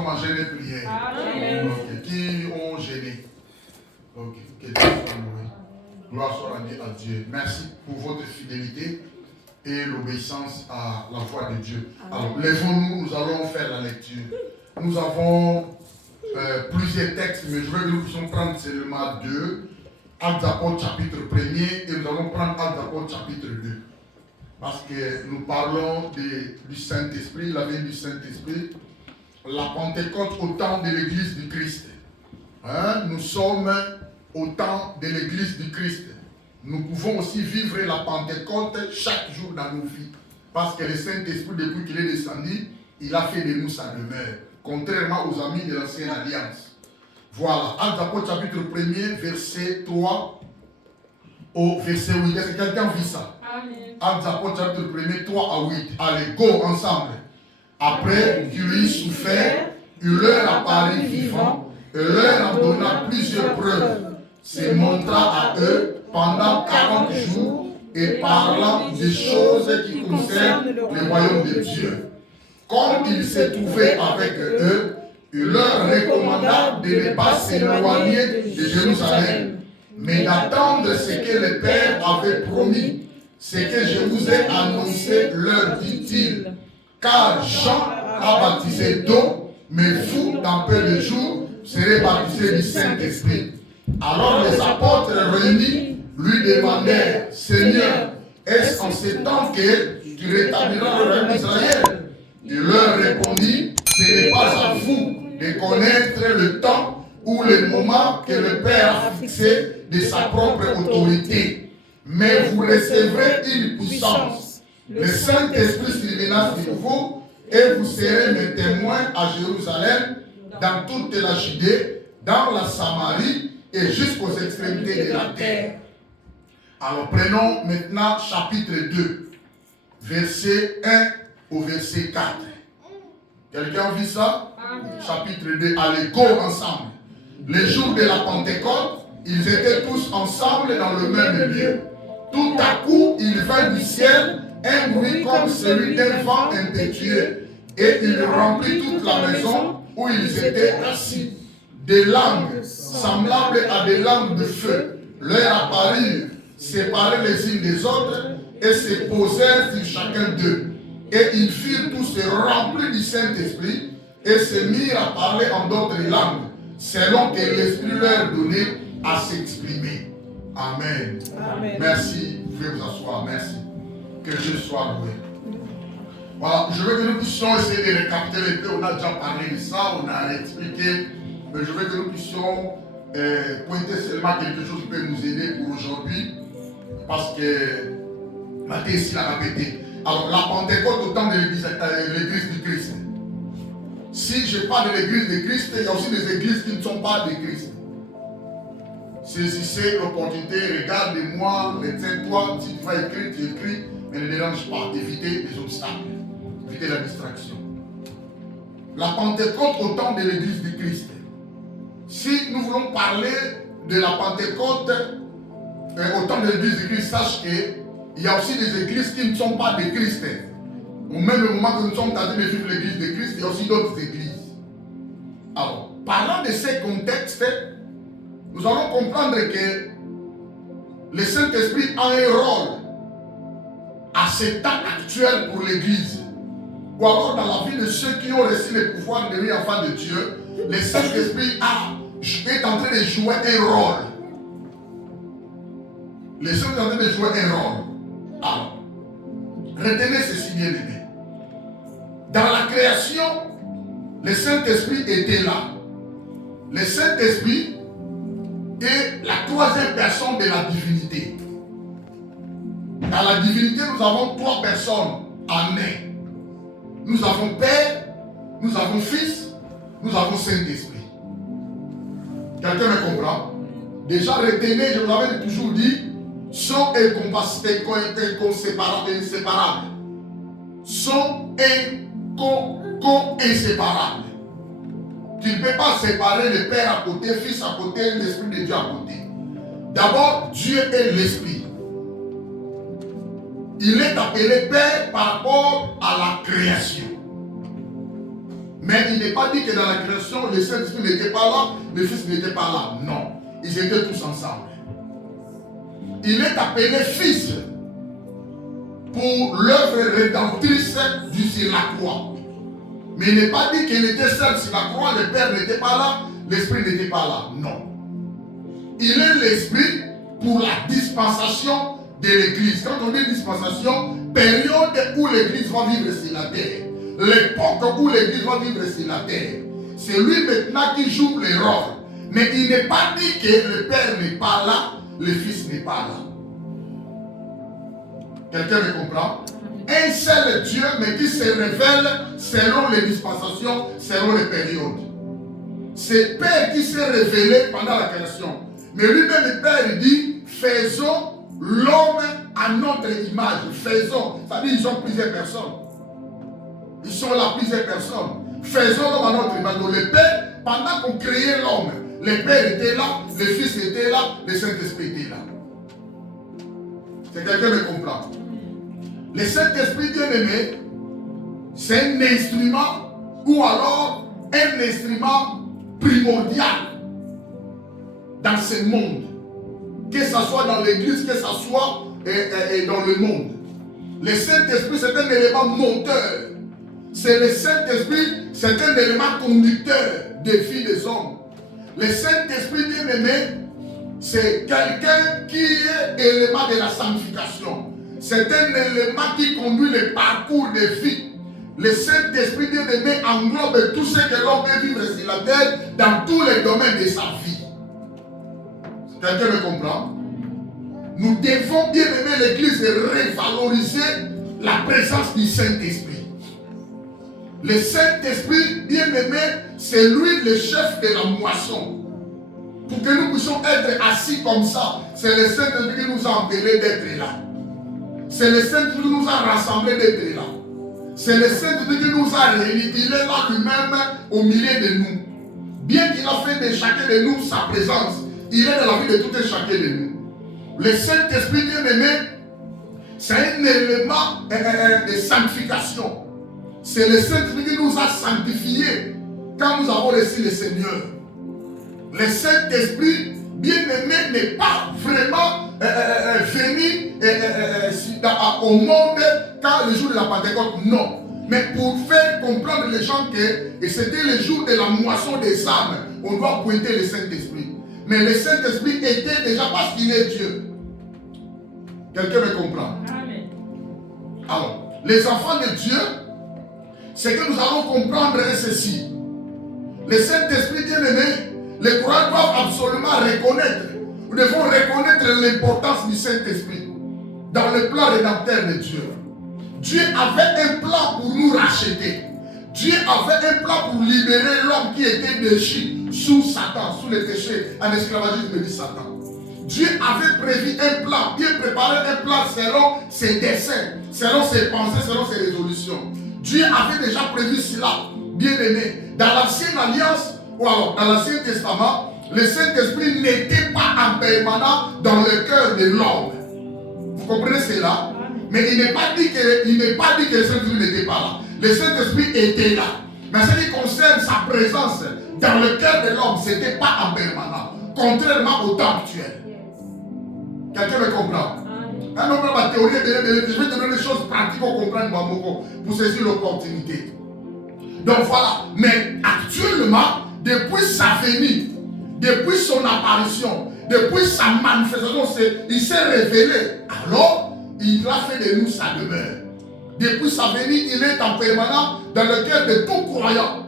sommes en gêne et prière. Amen. Okay. Qui ont gêné? Ok. Que Dieu soit loué. Gloire soit rendue à Dieu. Merci pour votre fidélité et l'obéissance à la voix de Dieu. Alors, lèvons-nous, nous allons faire la lecture. Nous avons plusieurs textes, mais je veux que nous puissions prendre seulement 2. Actes d'Apôtres chapitre 1er et nous allons prendre Actes d'Apôtres chapitre 2. Parce que nous parlons du Saint-Esprit, la venue du Saint-Esprit, la Pentecôte au temps de l'Église du Christ. Hein? Nous sommes au temps de l'Église du Christ. Nous pouvons aussi vivre la Pentecôte chaque jour dans nos vies. Parce que le Saint-Esprit, depuis qu'il est descendu, il a fait de nous sa demeure. Contrairement aux amis de l'ancienne alliance. Voilà, Actes d'Apôtres chapitre 1er, verset 3 au verset 8. Est-ce que quelqu'un vit ça? Amen. Actes d'Apôtres chapitre 1er, 3 à 8. Allez, go ensemble. Après qu'il eut souffert, il leur apparut vivant et leur en donna plusieurs preuves. Se montra à eux pendant 40 jours et parlant des choses qui concernent le royaume de Dieu. Comme il s'est trouvé avec eux, il leur recommanda de ne pas s'éloigner de Jérusalem, mais d'attendre ce que le Père avait promis, ce que je vous ai annoncé, leur dit-il. Car Jean a baptisé d'eau, mais vous, dans peu de jours, serez baptisés du Saint-Esprit. Alors les apôtres réunis lui demandèrent, Seigneur, est-ce en ce temps que tu rétabliras le royaume d'Israël? Il leur répondit, ce n'est pas à vous de connaître le temps ou le moment que le Père a fixé de sa propre autorité. Mais vous recevrez une puissance. Le Saint-Esprit s'illuminera sur vous et vous serez mes témoins à Jérusalem, dans toute la Judée, dans la Samarie et jusqu'aux extrémités de la terre. Alors prenons maintenant chapitre 2, verset 1 au verset 4. Quelqu'un vit ça? Chapitre 2, allez, go ensemble. Les jours de la Pentecôte, ils étaient tous ensemble dans le même lieu. Tout à coup, il vint du ciel un bruit comme celui d'un vent impétueux, et il remplit toute la maison où ils étaient assis. Des langues semblables à des langues de feu leur apparurent, séparées les unes des autres, et se posèrent sur chacun d'eux. Et ils furent tous remplis du Saint-Esprit et se mirent à parler en d'autres langues, selon que l'Esprit leur donnait à s'exprimer. Amen. Amen. Merci. Vous pouvez vous asseoir. Merci. Que Dieu soit loué. Voilà, je veux que nous puissions essayer de récapituler un peu. On a déjà parlé de ça, on a expliqué. Mais je veux que nous puissions pointer seulement quelque chose qui peut nous aider pour aujourd'hui. Parce que Matthieu ici l'a répété. Alors, la Pentecôte au temps de l'église du Christ. Si je parle de l'église de Christ, il y a aussi des églises qui ne sont pas de Christ. Saisissez l'opportunité, regarde-moi, retiens-toi, si tu vas écrire, tu écris, mais ne dérange pas, évitez les obstacles, évitez la distraction. La Pentecôte au temps de l'église du Christ. Si nous voulons parler de la Pentecôte au temps de l'église du Christ, sache qu'il y a aussi des églises qui ne sont pas de Christ. Au même moment que nous sommes en train de vivre l'église de Christ, il y a aussi d'autres églises. Alors, parlant de ces contextes, nous allons comprendre que le Saint-Esprit a un rôle à ce temps actuel pour l'église. Ou alors dans la vie de ceux qui ont reçu le pouvoir de devenir enfants de Dieu, le Saint-Esprit est en train de jouer un rôle. Le Saint-Esprit est en train de jouer un rôle. Alors, retenez ceci bien aimé. Dans la création, le Saint-Esprit était là. Le Saint-Esprit est la troisième personne de la divinité. Dans la divinité, nous avons trois personnes en un. Nous avons Père, nous avons Fils, nous avons Saint-Esprit. Quelqu'un me comprend? Déjà retenez, je vous avais toujours dit, sont inséparables. Sont inséparables. Tu ne peux pas séparer le Père à côté, Fils à côté, l'Esprit de Dieu à côté. D'abord, Dieu est l'Esprit. Il est appelé Père par rapport à la création. Mais il n'est pas dit que dans la création, le Saint-Esprit n'était pas là, le Fils n'était pas là. Non. Ils étaient tous ensemble. Il est appelé Fils pour l'œuvre rédemptrice sur la croix. Mais il n'est pas dit qu'il était seul sur la croix, le Père n'était pas là, l'Esprit n'était pas là. Non. Il est l'Esprit pour la dispensation de l'Église. Quand on dit dispensation, période où l'Église va vivre sur la terre. L'époque où l'Église va vivre sur la terre. C'est lui maintenant qui joue les rôles. Mais il n'est pas dit que le Père n'est pas là, le Fils n'est pas là. Quelqu'un me comprend? Un seul Dieu, mais qui se révèle selon les dispensations, selon les périodes. C'est Père qui s'est révélé pendant la création. Mais lui-même, le Père, il dit, faisons l'homme à notre image. Faisons. Ça veut dire, ils sont plusieurs personnes. Ils sont là, plusieurs personnes. Faisons l'homme à notre image. Donc le Père, pendant qu'on créait l'homme, le Père était là, le Fils était là, le Saint-Esprit était là. C'est quelqu'un me comprend? Le Saint-Esprit bien-aimé, c'est un instrument ou alors un instrument primordial dans ce monde. Que ce soit dans l'église, que ce soit dans le monde. Le Saint-Esprit, c'est un élément moteur. C'est le Saint-Esprit, c'est un élément conducteur des filles des hommes. Le Saint-Esprit bien-aimé, c'est quelqu'un qui est élément de la sanctification. C'est un élément qui conduit le parcours de vie. Le Saint-Esprit bien-aimé englobe tout ce que l'homme peut vivre sur la terre dans tous les domaines de sa vie. Quelqu'un me comprend? Nous devons bien aimer l'Église et revaloriser la présence du Saint-Esprit. Le Saint-Esprit bien-aimé, c'est lui le chef de la moisson. Pour que nous puissions être assis comme ça, c'est le Saint-Esprit qui nous a appelés d'être là. C'est le Saint-Esprit qui nous a rassemblés d'être là. C'est le Saint-Esprit qui nous a réunis. Il est là lui-même au milieu de nous. Bien qu'il a fait de chacun de nous sa présence, il est dans la vie de tout et chacun de nous. Le Saint-Esprit bien-aimé, c'est un élément de sanctification. C'est le Saint-Esprit qui nous a sanctifiés quand nous avons reçu le Seigneur. Le Saint-Esprit bien-aimé n'est pas vraiment venu au monde quand le jour de la Pentecôte, non. Mais pour faire comprendre les gens que c'était le jour de la moisson des âmes, on doit pointer le Saint-Esprit. Mais le Saint-Esprit était déjà parce qu'il est Dieu. Quelqu'un me comprend? Amen. Alors, les enfants de Dieu, c'est que nous allons comprendre ceci. Le Saint-Esprit bien-aimé, les croyants doivent absolument reconnaître. Nous devons reconnaître l'importance du Saint-Esprit dans le plan rédempteur de Dieu. Dieu avait un plan pour nous racheter. Dieu avait un plan pour libérer l'homme qui était déchu sous Satan, sous le péché, en esclavagisme de Satan. Dieu avait prévu un plan, bien préparé un plan selon ses desseins, selon ses pensées, selon ses résolutions. Dieu avait déjà prévu cela, bien aimé. Dans l'ancienne alliance, ou alors dans l'Ancien Testament, le Saint-Esprit n'était pas en permanent dans le cœur de l'homme. Vous comprenez cela? Mais il n'est pas dit que le Saint-Esprit n'était pas là. Le Saint-Esprit était là. Mais ce qui concerne sa présence dans le cœur de l'homme, ce n'était pas en permanent. Contrairement au temps actuel. Quelqu'un me comprend? Un homme ma théorie, je vais te donner des choses pratiques pour comprendre pour saisir l'opportunité. Donc voilà. Mais actuellement, depuis sa venue, depuis son apparition, depuis sa manifestation, il s'est révélé. Alors, il a fait de nous sa demeure. Depuis sa venue, il est en permanent dans le cœur de tout croyant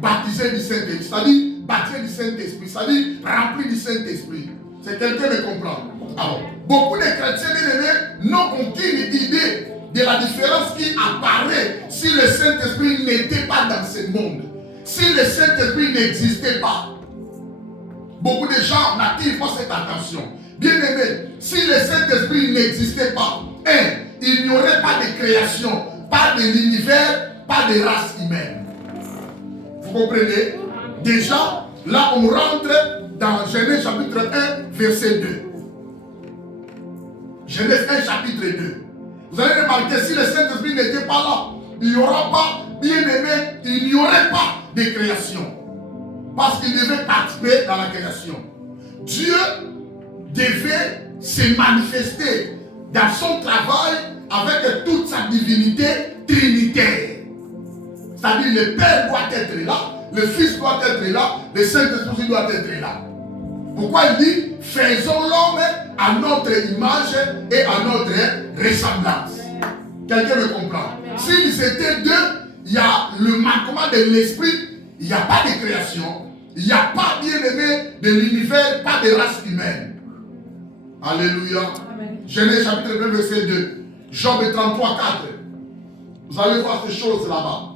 baptisé du Saint-Esprit. C'est-à-dire baptisé du Saint-Esprit. C'est-à-dire rempli du Saint-Esprit. C'est quelqu'un me comprend. Alors, beaucoup de chrétiens bien-aimés n'ont aucune idée de la différence qui apparaît si le Saint-Esprit n'était pas dans ce monde. Si le Saint-Esprit n'existait pas. Beaucoup de gens n'attirent pas cette attention. Bien-aimé, si le Saint-Esprit n'existait pas, il n'y aurait pas de création, pas de l'univers, pas de race humaine. Vous comprenez? Déjà, là on rentre dans Genèse chapitre 1, verset 2. Genèse 1, chapitre 2. Vous allez remarquer, si le Saint-Esprit n'était pas là, il n'y aura pas bien aimé, il n'y aurait pas de création. Parce qu'il devait participer dans la création. Dieu devait se manifester dans son travail avec toute sa divinité trinitaire. C'est-à-dire le Père doit être là, le Fils doit être là, le Saint-Esprit doit être là. Pourquoi il dit, faisons l'homme à notre image et à notre ressemblance. Quelqu'un me comprend? S'ils étaient deux, il y a le manquement de l'esprit, il n'y a pas de création, il n'y a pas, bien aimé, de l'univers, pas de race humaine. Alléluia. Amen. Genèse chapitre 2, verset 2. Job 33, 4. Vous allez voir ces choses là-bas.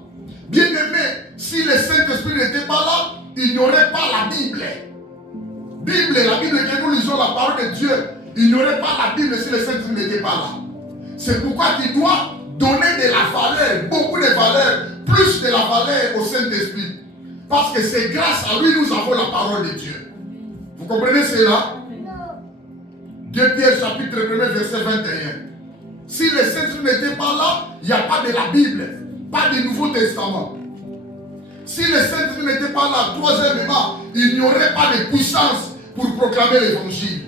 Bien aimé, si le Saint-Esprit n'était pas là, il n'y aurait pas la Bible. La Bible que nous lisons, la parole de Dieu, il n'y aurait pas la Bible si le Saint-Esprit n'était pas là. C'est pourquoi tu dois donner de la valeur, beaucoup de valeur, plus de la valeur au Saint-Esprit. Parce que c'est grâce à lui que nous avons la parole de Dieu. Vous comprenez cela? 2 Pierre chapitre 1 verset 21. Si le Saint-Esprit n'était pas là, il n'y a pas de la Bible, pas du Nouveau Testament. Si le Saint-Esprit n'était pas là, troisièmement, il n'y aurait pas de puissance pour proclamer l'évangile.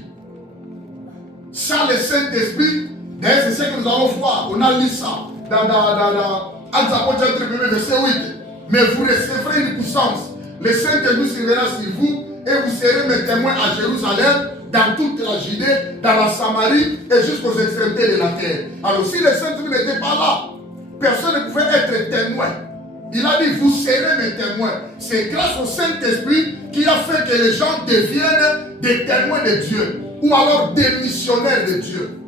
Sans le Saint-Esprit, d'ailleurs c'est ce que nous allons voir, on a lu ça dans Actes apôtres chapitre 1 verset 8. Mais vous recevrez une puissance. Le Saint-Esprit sera sur vous et vous serez mes témoins à Jérusalem, dans toute la Judée, dans la Samarie et jusqu'aux extrémités de la terre. Alors si le Saint-Esprit n'était pas là, personne ne pouvait être témoin. Il a dit, vous serez mes témoins. C'est grâce au Saint-Esprit qui a fait que les gens deviennent des témoins de Dieu ou alors des missionnaires de Dieu.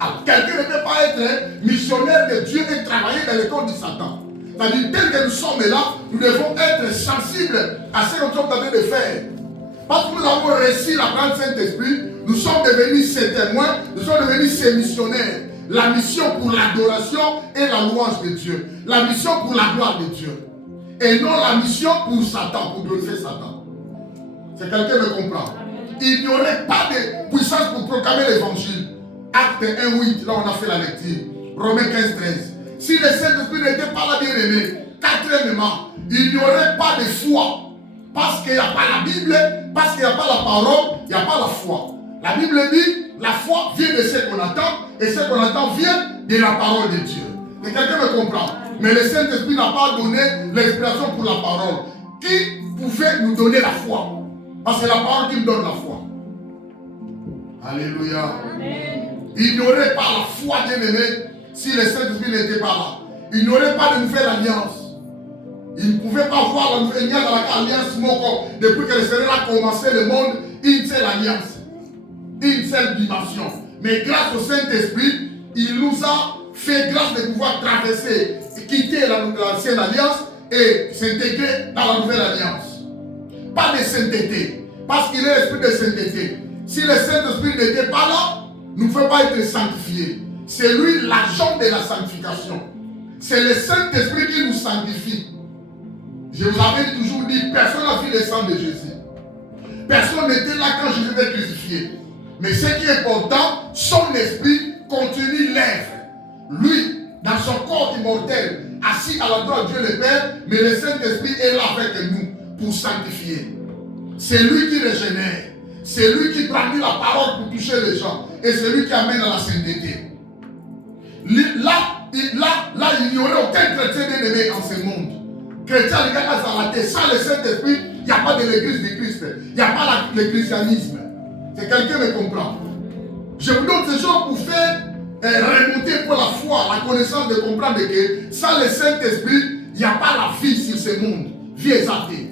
Alors, quelqu'un ne peut pas être missionnaire de Dieu et travailler dans l'école de Satan. C'est-à-dire, tel que nous sommes là, nous devons être sensibles à ce que nous sommes en train de faire. Parce que nous avons reçu la grande Saint-Esprit, nous sommes devenus ses témoins, nous sommes devenus ses missionnaires. La mission pour l'adoration et la louange de Dieu. La mission pour la gloire de Dieu. Et non la mission pour Satan, pour glorifier Satan. C'est quelqu'un me comprend. Il n'y aurait pas de puissance pour proclamer l'évangile. Acte 1, 8, là on a fait la lecture. Romains 15, 13. Si le Saint-Esprit n'était pas là, bien aimé, quatrièmement, il n'y aurait pas de foi. Parce qu'il n'y a pas la Bible, parce qu'il n'y a pas la parole, il n'y a pas la foi. La Bible dit, la foi vient de ce qu'on attend, et ce qu'on attend vient de la parole de Dieu. Et quelqu'un me comprend. Mais le Saint-Esprit n'a pas donné l'inspiration pour la parole. Qui pouvait nous donner la foi? Parce que c'est la parole qui nous donne la foi. Alléluia. Amen. Il n'y aurait pas la foi, bien aimé, si le Saint-Esprit n'était pas là. Il n'y aurait pas de nouvelle alliance. Il ne pouvait pas voir la nouvelle alliance Moko depuis que le Seigneur a commencé le monde, une seule alliance, une seule dimension. Mais grâce au Saint-Esprit, il nous a fait grâce de pouvoir traverser, quitter l'ancienne alliance et s'intégrer dans la nouvelle alliance. Pas de sainteté, parce qu'il est l'esprit de sainteté. Si le Saint-Esprit n'était pas là, nous ne pouvons pas être sanctifiés. C'est lui l'agent de la sanctification. C'est le Saint-Esprit qui nous sanctifie. Je vous avais toujours dit, personne n'a vu le sang de Jésus. Personne n'était là quand Jésus était crucifié. Mais ce qui est important, son esprit continue l'œuvre. Lui, dans son corps immortel, assis à la droite de Dieu le Père, mais le Saint-Esprit est là avec nous pour sanctifier. C'est lui qui régénère. C'est lui qui brandit la parole pour toucher les gens. Et c'est lui qui amène à la sainteté. Là, il n'y aurait aucun chrétien bien-aimé en ce monde. Chrétien, les gars, sans le Saint-Esprit, il n'y a pas de l'église du Christ. Il n'y a pas le christianisme. C'est quelqu'un me comprend. Je vous donne ces choses pour faire remonter pour la foi, la connaissance de comprendre que sans le Saint-Esprit, il n'y a pas la vie sur ce monde. Vie exaltée.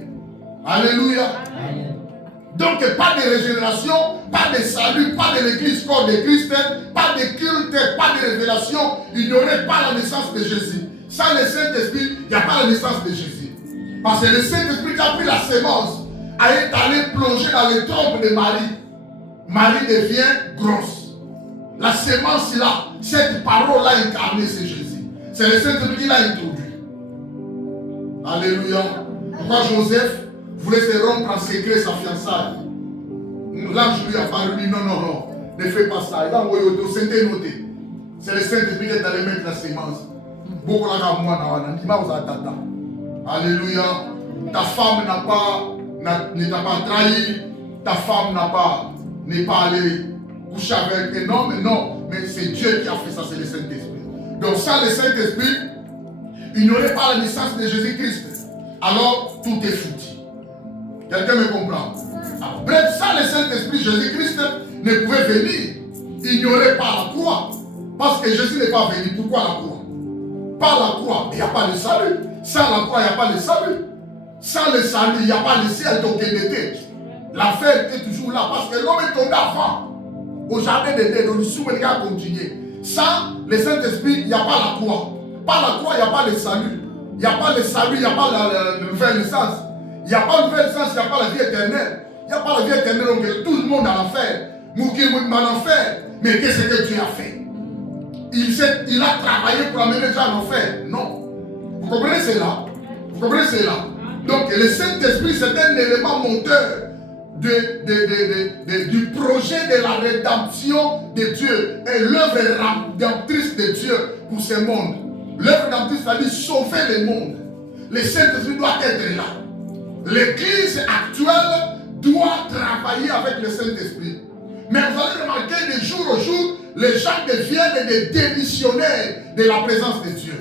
Alléluia. Amen. Donc, pas de régénération, pas de salut, pas de l'église corps de Christ, pas de culte, pas de révélation. Il n'y aurait pas la naissance de Jésus. Sans le Saint-Esprit, il n'y a pas la naissance de Jésus. Parce que le Saint-Esprit qui a pris la sémence, est allé plonger dans les trompes de Marie. Marie devient grosse. La sémence là, cette parole-là incarnée, c'est Jésus. C'est le Saint-Esprit qui l'a introduit. Alléluia. Pourquoi Joseph voulait se rompre en secret sa fiançaille? L'ange lui a parlé, non, ne fais pas ça. Il a envoyé au Saint-Esprit noté. C'est le Saint-Esprit qui est allé mettre la sémence. Beaucoup de gens alléluia. Ta femme ne t'a pas trahi. Ta femme n'est pas allée coucher avec un homme. Non, mais c'est Dieu qui a fait ça, c'est le Saint-Esprit. Donc sans le Saint-Esprit, il n'y aurait pas la naissance de Jésus-Christ. Alors tout est foutu. Quelqu'un me comprend? Alors, bref, sans le Saint-Esprit, Jésus-Christ ne pouvait venir. Il n'y aurait pas la croix. Parce que Jésus n'est pas venu. Pourquoi la croix? Par la croix, il n'y a pas de salut. Sans la croix, il n'y a pas de salut. Sans le salut, il n'y a pas de ciel. Donc il était. L'affaire est toujours là. Parce que l'homme est tombé avant. Au jardin d'Éden, on lui a continué. Sans le Saint-Esprit, il n'y a pas la croix. Par la croix, il n'y a pas de salut. Il n'y a pas de salut, il n'y a pas la nouvelle naissance. Il n'y a pas de nouvelle naissance, il n'y a pas la vie éternelle. Il n'y a pas la vie éternelle, donc tout le monde a l'enfer. Mouki m'a l'enfer. Mais qu'est-ce que Dieu a fait? Il a travaillé pour amener les gens en enfer. Non. Vous comprenez cela? Vous comprenez cela? Donc le Saint-Esprit, c'est un élément moteur du projet de la rédemption de Dieu et l'œuvre rédemptrice de Dieu pour ce monde. L'œuvre rédemptrice, c'est-à-dire sauver le monde. Le Saint-Esprit doit être là. L'Église actuelle doit travailler avec le Saint-Esprit. Mais vous allez remarquer de jour au jour, les gens deviennent des démissionnaires de la présence de Dieu.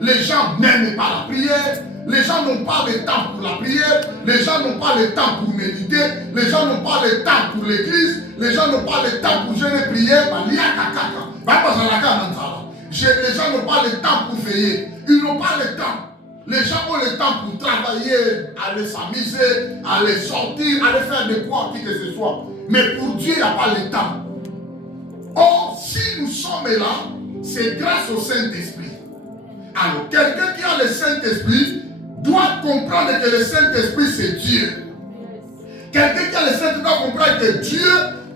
Les gens n'aiment pas la prière. Les gens n'ont pas le temps pour la prière. Les gens n'ont pas le temps pour méditer. Les gens n'ont pas le temps pour l'église. Les gens n'ont pas le temps pour jeûner prière. Les gens n'ont pas le temps pour veiller. Ils n'ont pas le temps. Les gens ont le temps pour travailler, aller s'amuser, aller sortir, aller faire de quoi, qui que ce soit. Mais pour Dieu, il n'y a pas le temps. Or, si nous sommes là, c'est grâce au Saint-Esprit. Alors, quelqu'un qui a le Saint-Esprit doit comprendre que le Saint-Esprit, c'est Dieu. Quelqu'un qui a le Saint-Esprit doit comprendre que Dieu,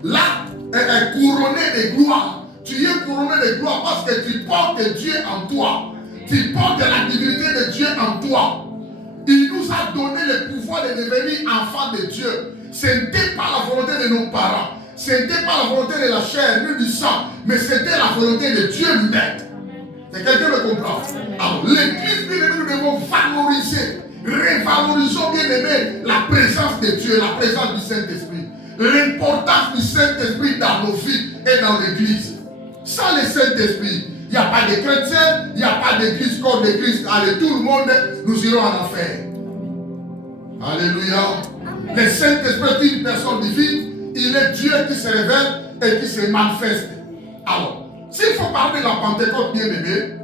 là, est couronné de gloire. Tu es couronné de gloire parce que tu portes Dieu en toi. Tu portes la divinité de Dieu en toi. Il nous a donné le pouvoir de devenir enfants de Dieu. Ce n'était pas la volonté de nos parents. Ce n'était pas la volonté de la chair ni du sang. Mais c'était la volonté de Dieu lui-même. C'est quelqu'un me comprend? Alors, l'Église, bien aimé, nous devons valoriser. Révalorisons, bien aimé, la présence de Dieu, la présence du Saint-Esprit. L'importance du Saint-Esprit dans nos vies et dans l'Église. Sans le Saint-Esprit, il n'y a pas de chrétiens, il n'y a pas d'église comme l'église. Allez, tout le monde, nous irons en enfer. Alléluia. Le Saint-Esprit est une personne divine. Il est Dieu qui se révèle et qui se manifeste. Alors, s'il faut parler de la Pentecôte, bien aimé,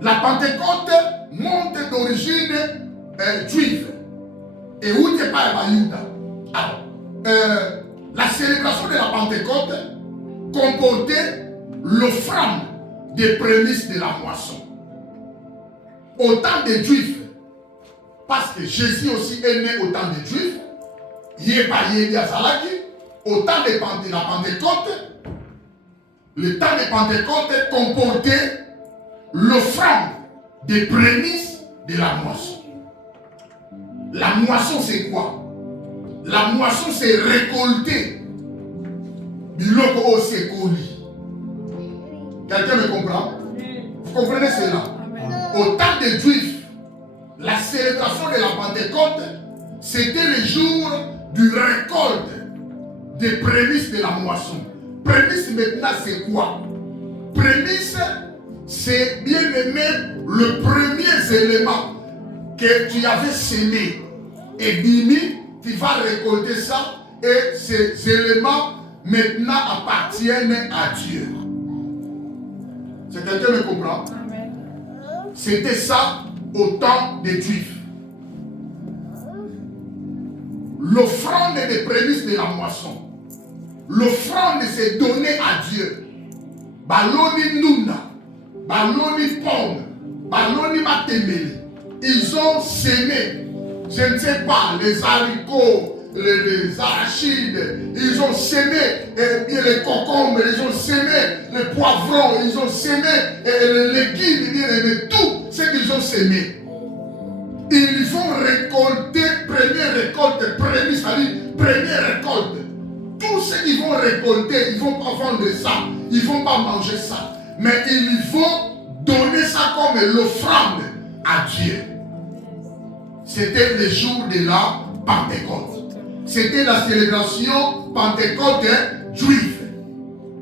la Pentecôte monte d'origine juive. Et où n'est pas Bayouda. Alors, la célébration de la Pentecôte comportait l'offrande des prémices de la moisson. Au temps des Juifs, parce que Jésus aussi est né au temps des Juifs, au temps de la Pentecôte, le temps de Pentecôte comportait l'offrande des prémices de la moisson. La moisson, c'est quoi? La moisson, c'est récolter. Biloko c'est coli. Quelqu'un me comprend? Vous comprenez cela? Au temps des Juifs, la célébration de la Pentecôte, c'était le jour du récolte des prémices de la moisson. Prémices maintenant, c'est quoi? Prémices, c'est bien aimé le premier élément que tu avais semé. Et Bimi, tu vas récolter ça et ces éléments maintenant appartiennent à Dieu. C'est quelqu'un me comprend? C'était ça au temps des Juifs. L'offrande des prémices de la moisson. L'offrande s'est donnée à Dieu. Baloni Nuna, Baloni Pomme, Baloni Matemeli. Ils ont semé, je ne sais pas, les haricots, les arachides, ils ont semé les concombres, ils ont semé les poivrons, ils ont semé les légumes, tout ce qu'ils ont semé. Ils vont récolter, première récolte, première récolte. Tout ce qu'ils vont récolter, ils ne vont pas vendre ça, ils ne vont pas manger ça, mais ils vont donner donnait ça comme l'offrande à Dieu. C'était le jour de la Pentecôte. C'était la célébration Pentecôte juive.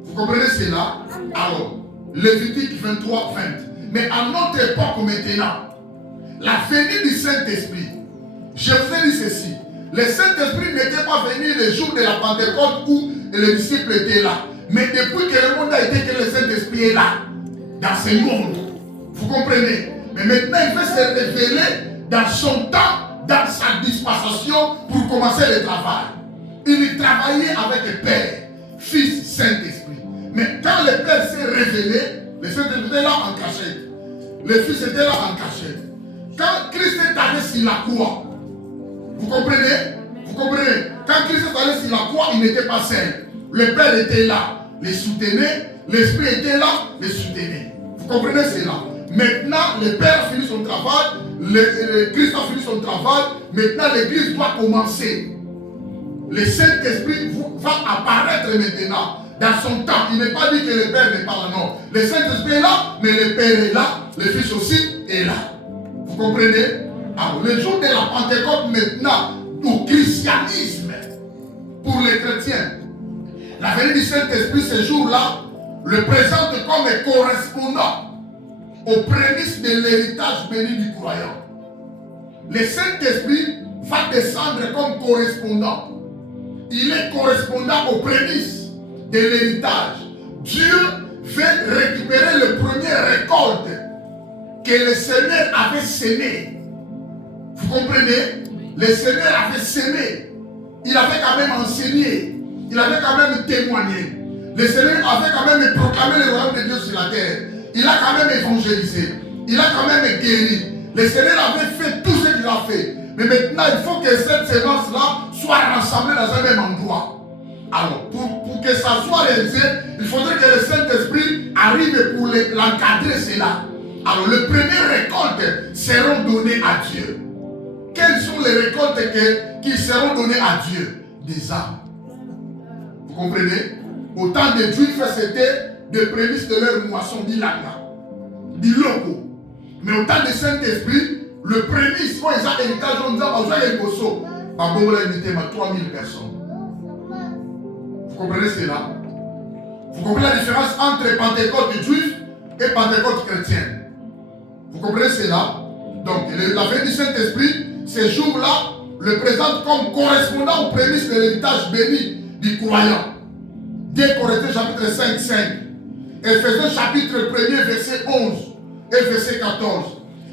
Vous comprenez cela? Alors, Lévitique 23, 20. Mais à notre époque maintenant, la venue du Saint-Esprit, je vous ai dit ceci, le Saint-Esprit n'était pas venu le jour de la Pentecôte où les disciples étaient là. Mais depuis que le monde a été, que le Saint-Esprit est là, dans ce monde. Vous comprenez? Mais maintenant, il veut se révéler dans son temps, dans sa dispensation, pour commencer le travail. Il travaillait avec le Père, Fils, Saint-Esprit. Mais quand le Père s'est révélé, le Saint-Esprit était là en cachette. Le Fils était là en cachette. Quand Christ est allé sur la croix, vous comprenez? Vous comprenez? Quand Christ est allé sur la croix, il n'était pas seul. Le Père était là, les soutenait. L'Esprit était là, les soutenait. Vous comprenez cela? Maintenant, le Père finit son travail, le Christ a fini son travail. Maintenant, l'Église doit commencer. Le Saint-Esprit va apparaître maintenant. Dans son temps, il n'est pas dit que le Père n'est pas là, non. Le Saint-Esprit est là, mais le Père est là, le Fils aussi est là. Vous comprenez? Alors, le jour de la Pentecôte maintenant, au christianisme, pour les chrétiens, la venue du Saint-Esprit ce jour-là le présente comme correspondant aux prémices de l'héritage béni du croyant. Le Saint-Esprit va descendre comme correspondant. Il est correspondant aux prémices de l'héritage. Dieu veut récupérer le premier récolte que le Seigneur avait semé. Vous comprenez? Le Seigneur avait semé. Il avait quand même enseigné. Il avait quand même témoigné. Le Seigneur avait quand même proclamé le royaume de Dieu sur la terre. Il a quand même évangélisé. Il a quand même guéri. Le Seigneur avait fait tout ce qu'il a fait. Mais maintenant, il faut que cette sémence-là soit rassemblée dans un même endroit. Alors, pour que ça soit réalisé, il faudrait que le Saint-Esprit arrive pour l'encadrer cela. Alors, les premières récoltes seront données à Dieu. Quelles sont les récoltes qui seront données à Dieu? Des âmes. Vous comprenez? Au temps des Juifs, c'était des prémices de leur moisson, d'Ilanga, du logo. Mais au temps du Saint-Esprit, le prémisse, quand ils ont héritage, on dit, on a un bosso. Par contre, on a invité 3000 personnes. Vous comprenez cela? Vous comprenez la différence entre Pentecôte juif et Pentecôte chrétienne? Vous comprenez cela? Donc, la venue du Saint-Esprit, ces jours-là, le présente comme correspondant aux prémices de l'héritage béni du croyant. 2 Corinthiens chapitre 5, 5. Éphésiens chapitre 1er, verset 11 et verset 14.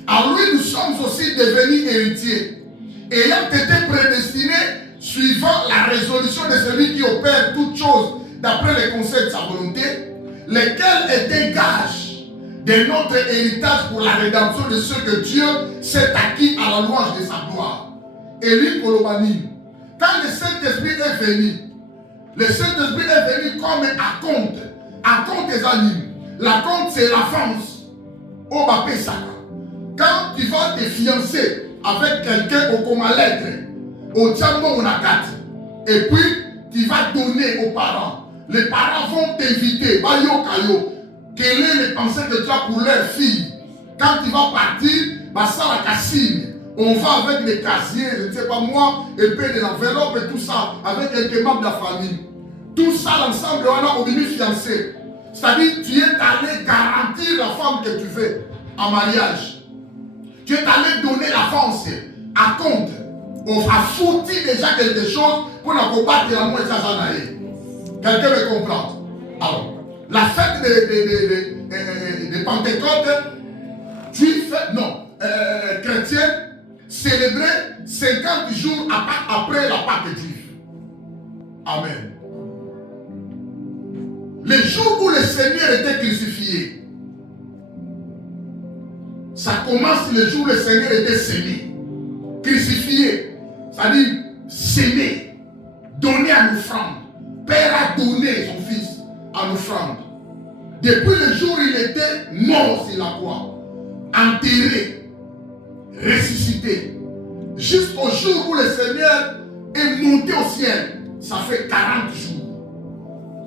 À lui, nous sommes aussi devenus héritiers, ayant été prédestinés suivant la résolution de celui qui opère toutes choses d'après les conseils de sa volonté, lesquels étaient gages de notre héritage pour la rédemption de ceux que Dieu s'est acquis à la louange de sa gloire. Élie Kolobanim. Quand le Saint-Esprit est venu, le Saint-Esprit est venu comme à compte des animes. La compte, c'est l'avance. Au Bapé Saka. Quand tu vas te fiancer avec quelqu'un au Komalettre, au Tchambo Monakati, et puis tu vas donner aux parents. Les parents vont t'inviter, Bayo Kayo, quelles sont les pensées que tu as pour leur fille. Quand tu vas partir, ça la cassine. On va avec les casiers, je ne sais pas moi, et puis de l'enveloppe et tout ça, avec quelques membres de la famille. Tout ça, l'ensemble, on a obligé fiancé. C'est-à-dire, tu es allé garantir la femme que tu veux en mariage. Tu es allé donner l'avance à compte. On va foutre déjà quelque chose pour ne pas battre la moitié de ça. Quelqu'un me comprend? Alors, la fête de Pentecôte, juif, non, chrétien, célébrait 50 jours après la Pâque juive. Amen. Le jour où le Seigneur était crucifié, ça commence le jour où le Seigneur était sémé. Crucifié, c'est-à-dire sémé, donné en offrande. Père a donné son fils en offrande. Depuis le jour où il était mort sur la croix, enterré, ressuscité, jusqu'au jour où le Seigneur est monté au ciel, ça fait 40 jours.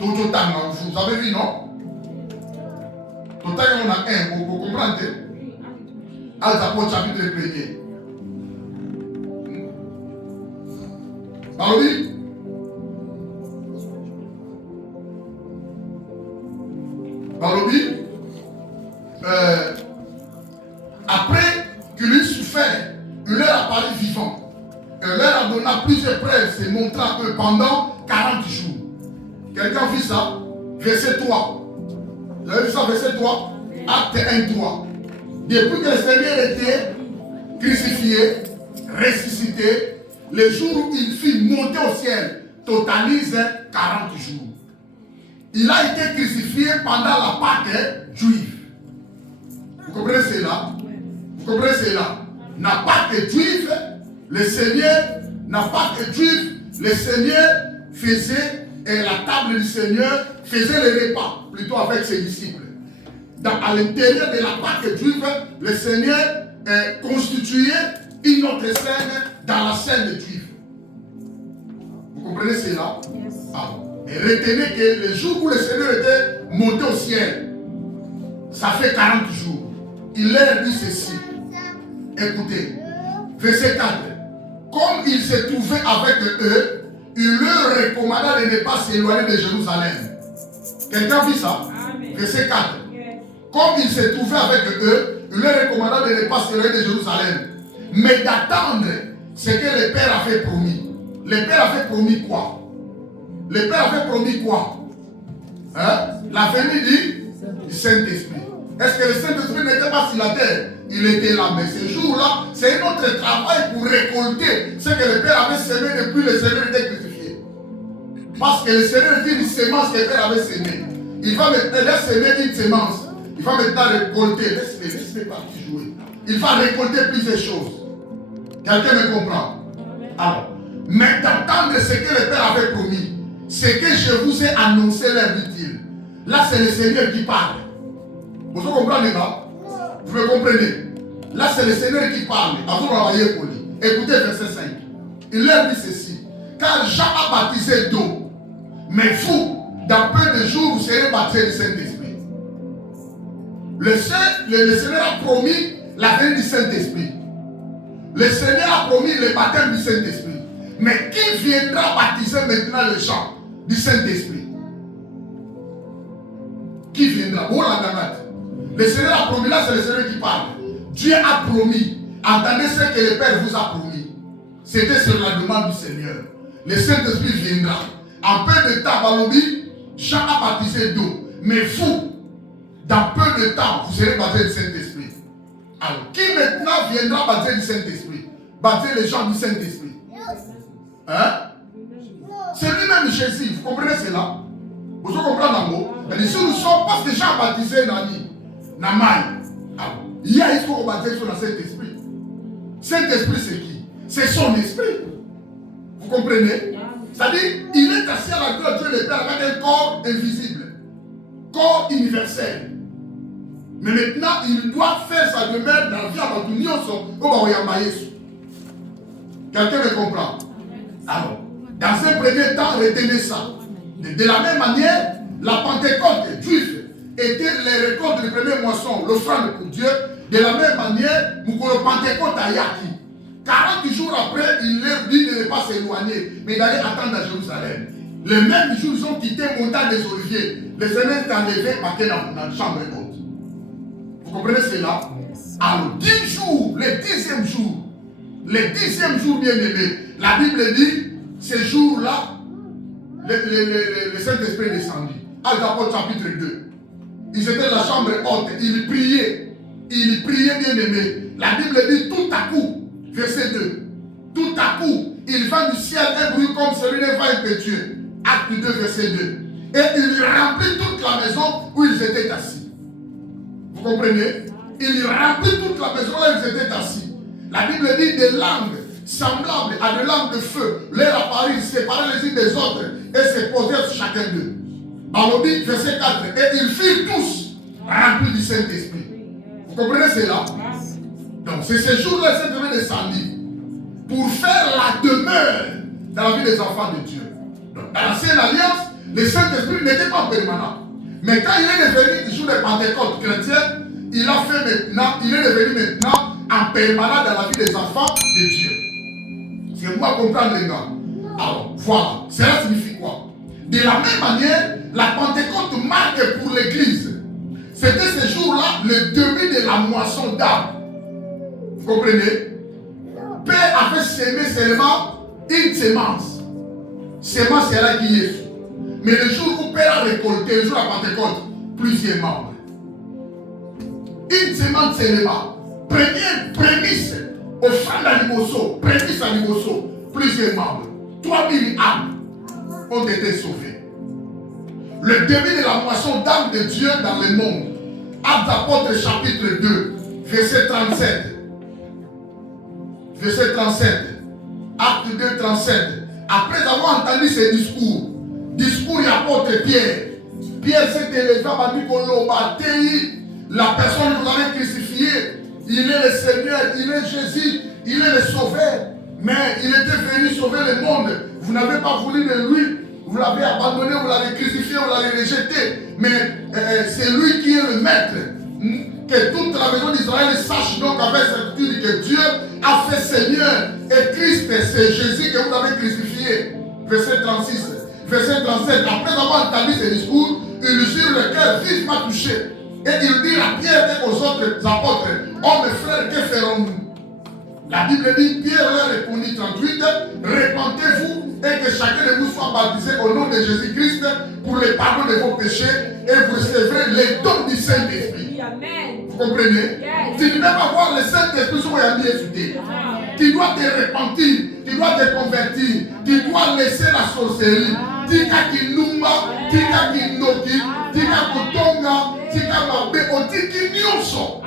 Vous avez vu, non? Total, on a un, vous comprenez? Actes apôtres chapitre 1er. Balobi. Balobi. Après qu'il eut souffert, il leur apparut vivant. Et leur a donné plusieurs preuves, se montrant eux pendant 40 jours. Quelqu'un vit ça? Verset 3. Vous avez vu ça, verset 3? Acte 1, 3. Depuis que le Seigneur était crucifié, ressuscité, le jour où il fut monté au ciel totalise 40 jours. Il a été crucifié pendant la Pâque juive. Vous comprenez cela? Vous comprenez cela? La Pâque juive, le Seigneur, la Pâque juive, le Seigneur faisait, et la table du Seigneur faisait le repas, plutôt avec ses disciples. À l'intérieur de la Pâque juive, le Seigneur constituait une autre scène dans la scène juive. Vous comprenez cela? Yes. Et retenez que le jour où le Seigneur était monté au ciel, ça fait 40 jours. Il leur dit ceci. Écoutez, verset 4. Comme il se trouvait avec eux, il leur recommanda de ne pas s'éloigner de Jérusalem. Quelqu'un vit ça? Amen. Verset 4. Comme il se trouvait avec eux, il leur recommanda de ne pas s'éloigner de Jérusalem, mais d'attendre ce que le Père avait promis. Le Père avait promis quoi? Le Père avait promis quoi? Hein? La venue du Saint-Esprit. Est-ce que le Saint-Esprit n'était pas sur la terre? Il était là, mais ce jour-là, c'est notre travail pour récolter ce que le Père avait semé depuis le Seigneur était crucifié. Parce que le Seigneur dit une semence que le Père avait semée. Il va maintenant semer une semence. Il va maintenant récolter. Laisse-les partir jouer. Il va récolter plusieurs choses. Quelqu'un me comprend? Alors, mais d'entendre ce que le Père avait promis, ce que je vous ai annoncé leur dit-il. Là, c'est le Seigneur qui parle. Vous comprenez pas? Vous me comprenez? Là, c'est le Seigneur qui parle. Écoutez verset 5. Il leur dit ceci. Car Jean a baptisé d'eau, mais vous, dans peu de jours, vous serez baptisés du Saint-Esprit. Le Seigneur a promis la venue du Saint-Esprit. Le Seigneur a promis le baptême du Saint-Esprit. Mais qui viendra baptiser maintenant les gens du Saint-Esprit? Qui viendra? Le Seigneur a promis, là c'est le Seigneur qui parle. Dieu a promis. Entendez ce que le Père vous a promis. C'était sur la demande du Seigneur. Le Saint-Esprit viendra. En peu de temps, Balobi, Jean a baptisé d'eau. Mais vous, dans peu de temps, vous serez baptisés du Saint-Esprit. Alors, qui maintenant viendra baptiser du Saint-Esprit? Baptiser les gens du Saint-Esprit. Hein? C'est lui-même Jésus. Vous comprenez cela? Vous comprenez l'amour? Mais si nous sommes, parce que Jean a baptisé Nani, Namai. Il y a il faut baptiser sur le Saint-Esprit. Saint-Esprit, c'est qui? C'est son esprit. Vous comprenez? C'est-à-dire, il est assis à la gloire de Dieu le Père avec un corps invisible, corps universel. Mais maintenant, il doit faire sa demeure dans la vie à l'union. Quelqu'un me comprend? Alors, dans un premier temps, retenez ça. De la même manière, la Pentecôte juive était les récoltes du premier moisson, l'offrande pour Dieu. De la même manière, nous connaissons Pentecôte à Yaki. 40 jours après, il leur dit de ne pas s'éloigner, mais d'aller attendre à Jérusalem. Le même jour, ils ont quitté Montagne des Oliviers. Le Seigneur est enlevé dans la chambre haute. Vous comprenez cela? Alors, 10 jours, le 10e jour, bien aimé, la Bible dit, ce jour-là, le Saint-Esprit est descendu. Actes apôtres chapitre 2. Ils étaient dans la chambre haute, ils priaient bien aimé. La Bible dit tout à coup, verset 2. Tout à coup, il vint du ciel un bruit comme celui d'un vent impétueux. Acte 2, verset 2. Et il remplit toute la maison où ils étaient assis. Vous comprenez? Il remplit toute la maison où ils étaient assis. La Bible dit des langues semblables à des langues de feu leur apparurent, séparées les unes des autres et se posèrent sur chacun d'eux. Alors dit, verset 4. Et ils furent tous remplis du Saint-Esprit. Vous comprenez cela? Donc c'est ce jour-là que Saint-Esprit est descendu pour faire la demeure dans la vie des enfants de Dieu. Donc dans l'ancienne alliance, le Saint-Esprit n'était pas permanent. Mais quand il est devenu le jour de Pentecôte chrétien, il est devenu maintenant en permanent dans la vie des enfants de Dieu. C'est moi comprendre les gars. Alors, voilà. Cela signifie quoi? De la même manière, la Pentecôte marque pour l'Église. C'était ce jour-là le début de la moisson d'âme. Vous comprenez? Père a fait semer seulement une semence. Semence, c'est là qui est. Mais le jour où Père a récolté, le jour de la Pentecôte, plusieurs membres. Une semence seulement. Première prémisse, offrande à l'imosso, prémisse à l'imosso, plusieurs membres. 3000 âmes ont été sauvées. Le début de la moisson d'âmes de Dieu dans le monde. Actes d'Apôtres chapitre 2, verset 37. Verset 37. Acte 2, 37. Après avoir entendu ce discours de l'apôtre Pierre, Pierre s'est élevé à Banikolo, la personne que vous avez crucifiée, il est le Seigneur, il est Jésus, il est le Sauveur. Mais il était venu sauver le monde. Vous n'avez pas voulu de lui. Vous l'avez abandonné, vous l'avez crucifié, vous l'avez rejeté. Mais c'est lui qui est le maître. Que toute la maison d'Israël sache donc avec certitude que Dieu a fait Seigneur. Et Christ, c'est Jésus que vous avez crucifié. Verset 36. Verset 37. Après avoir entendu ce discours, il jure le cœur vivement touché. Et il dit à Pierre et aux autres apôtres, oh mes frères, que ferons-nous? La Bible dit, Pierre leur répondit 38, répentez-vous et que chacun de vous soit baptisé au nom de Jésus-Christ pour le pardon de vos péchés et vous recevrez les dons du Saint-Esprit. Vous comprenez? Yes. Tu ne peux pas voir le Saint-Esprit sur un biais. Tu dois te repentir, tu dois te convertir, tu dois laisser la sorcellerie. Tika kinumba, tika kinoki, tika kotonga, tika mabe, otiki nyonso.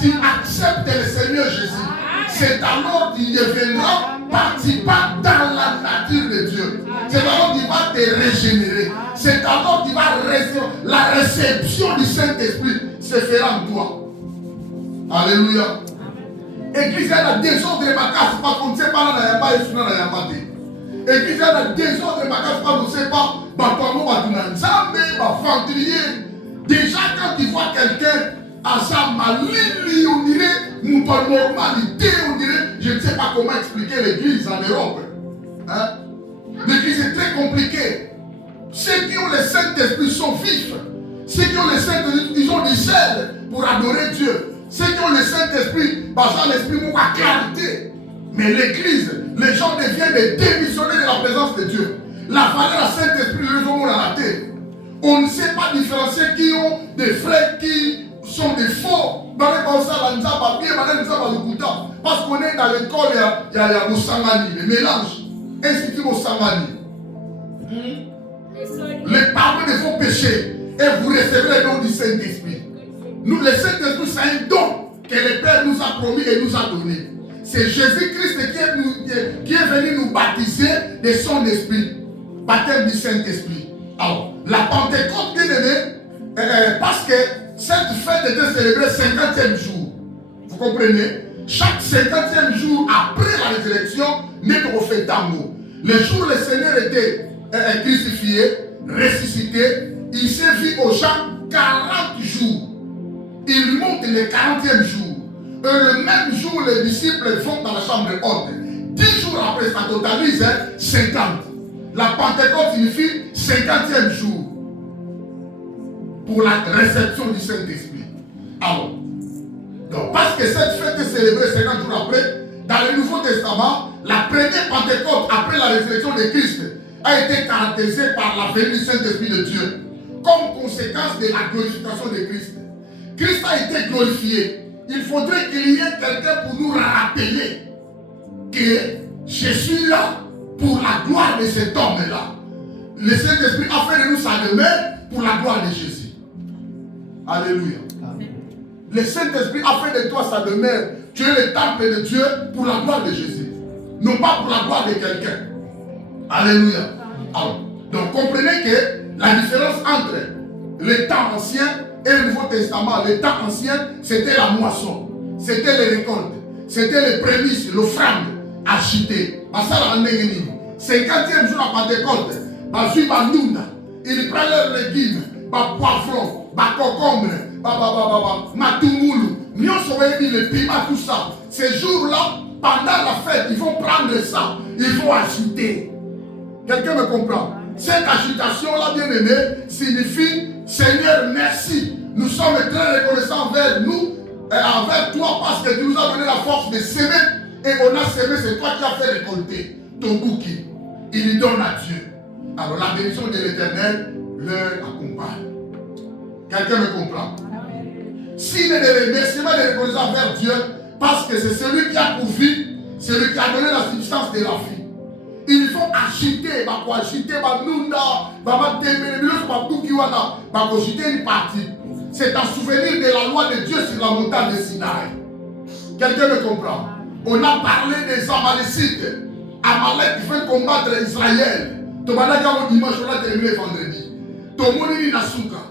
Tu acceptes le Seigneur Jésus. C'est alors qu'il deviendra participant dans la nature de Dieu. C'est alors qu'il va te régénérer. C'est alors qu'il va recevoir la réception du Saint-Esprit se fera en toi. Alléluia. Église a désordre de ma casse, pas qu'on ne sait pas là, il y a pas de pas. Église a désordre de ma casse, pas qu'on ne sait pas, déjà quand tu vois quelqu'un à sa maline, on dirait, mon normalité, on dirait, je ne sais pas comment expliquer l'église en Europe. Hein? L'église est très compliquée. Ceux qui ont le Saint-Esprit sont vifs. Ceux qui ont le Saint-Esprit, ils ont des ailes pour adorer Dieu. Ceux qui ont le Saint-Esprit, basant l'Esprit pour la clarté. Mais l'église, les gens deviennent des démissionnés de la présence de Dieu. La valeur du Saint-Esprit, les gens ont la raté. On ne sait pas différencier qui ont des frères qui sont des faux. Parce qu'on est dans l'école, il y a Moussangani, le mélange. Institut Moussangani. Le pardon de vos péchés. Et vous recevrez le don du Saint-Esprit. Nous, le Saint-Esprit, c'est un don que le Père nous a promis et nous a donné. C'est Jésus-Christ qui est venu nous baptiser de son esprit. Baptême du Saint-Esprit. Alors, la Pentecôte, bien aimé, parce que cette fête était célébrée 50e jour. Vous comprenez? Chaque 50e jour après la résurrection, notre fête d'amour. Le jour où le Seigneur était crucifié, ressuscité, il s'est vu aux gens 40 jours. Il monte le 40e jour. Et le même jour, les disciples vont dans la chambre haute. 10 jours après, ça totalise 50. La Pentecôte signifie 50e jour pour la réception du Saint-Esprit. Alors, donc, parce que cette fête est célébrée 50 jours après, dans le Nouveau Testament, la première Pentecôte après la résurrection de Christ a été caractérisée par la venue du Saint-Esprit de Dieu comme conséquence de la glorification de Christ. Christ a été glorifié. Il faudrait qu'il y ait quelqu'un pour nous rappeler que je suis là pour la gloire de cet homme-là. Le Saint-Esprit a fait de nous sa demeure pour la gloire de Jésus. Alléluia. Amen. Le Saint-Esprit a fait de toi sa demeure. Tu es le temple de Dieu pour la gloire de Jésus. Non pas pour la gloire de quelqu'un. Alléluia. Alors, donc comprenez que la différence entre le temps ancien et le Nouveau Testament, le temps ancien, c'était la moisson, c'était les récoltes, c'était les prémices, l'offrande agitée. 50e jour à Pentecôte, il prend leurs légumes, poivron, concombre, matungulu. Nous avons mis le piment, tout ça. Ces jours-là, pendant la fête, ils vont prendre ça, ils vont agiter. Quelqu'un me comprend? Cette agitation-là, bien aimé, signifie Seigneur, merci. Nous sommes très reconnaissants envers nous et envers toi parce que tu nous as donné la force de s'aimer. Et on a semé, c'est toi qui as fait récolter ton bouquet. Il donne à Dieu. Alors la bénédiction de l'Éternel leur accompagne. Quelqu'un me comprend? S'il est de remerciement et de reconnaissance envers Dieu, parce que c'est celui qui a pourvu, celui qui a donné la substance de la vie. Il faut agiter, une partie. C'est un souvenir de la loi de Dieu sur la montagne de Sinaï. Quelqu'un me comprend? On a parlé des Amalécites. Amalek qui fait combattre Israël. Tomanaka dimanche, on a terminé vendredi. Tomoni Nasuka.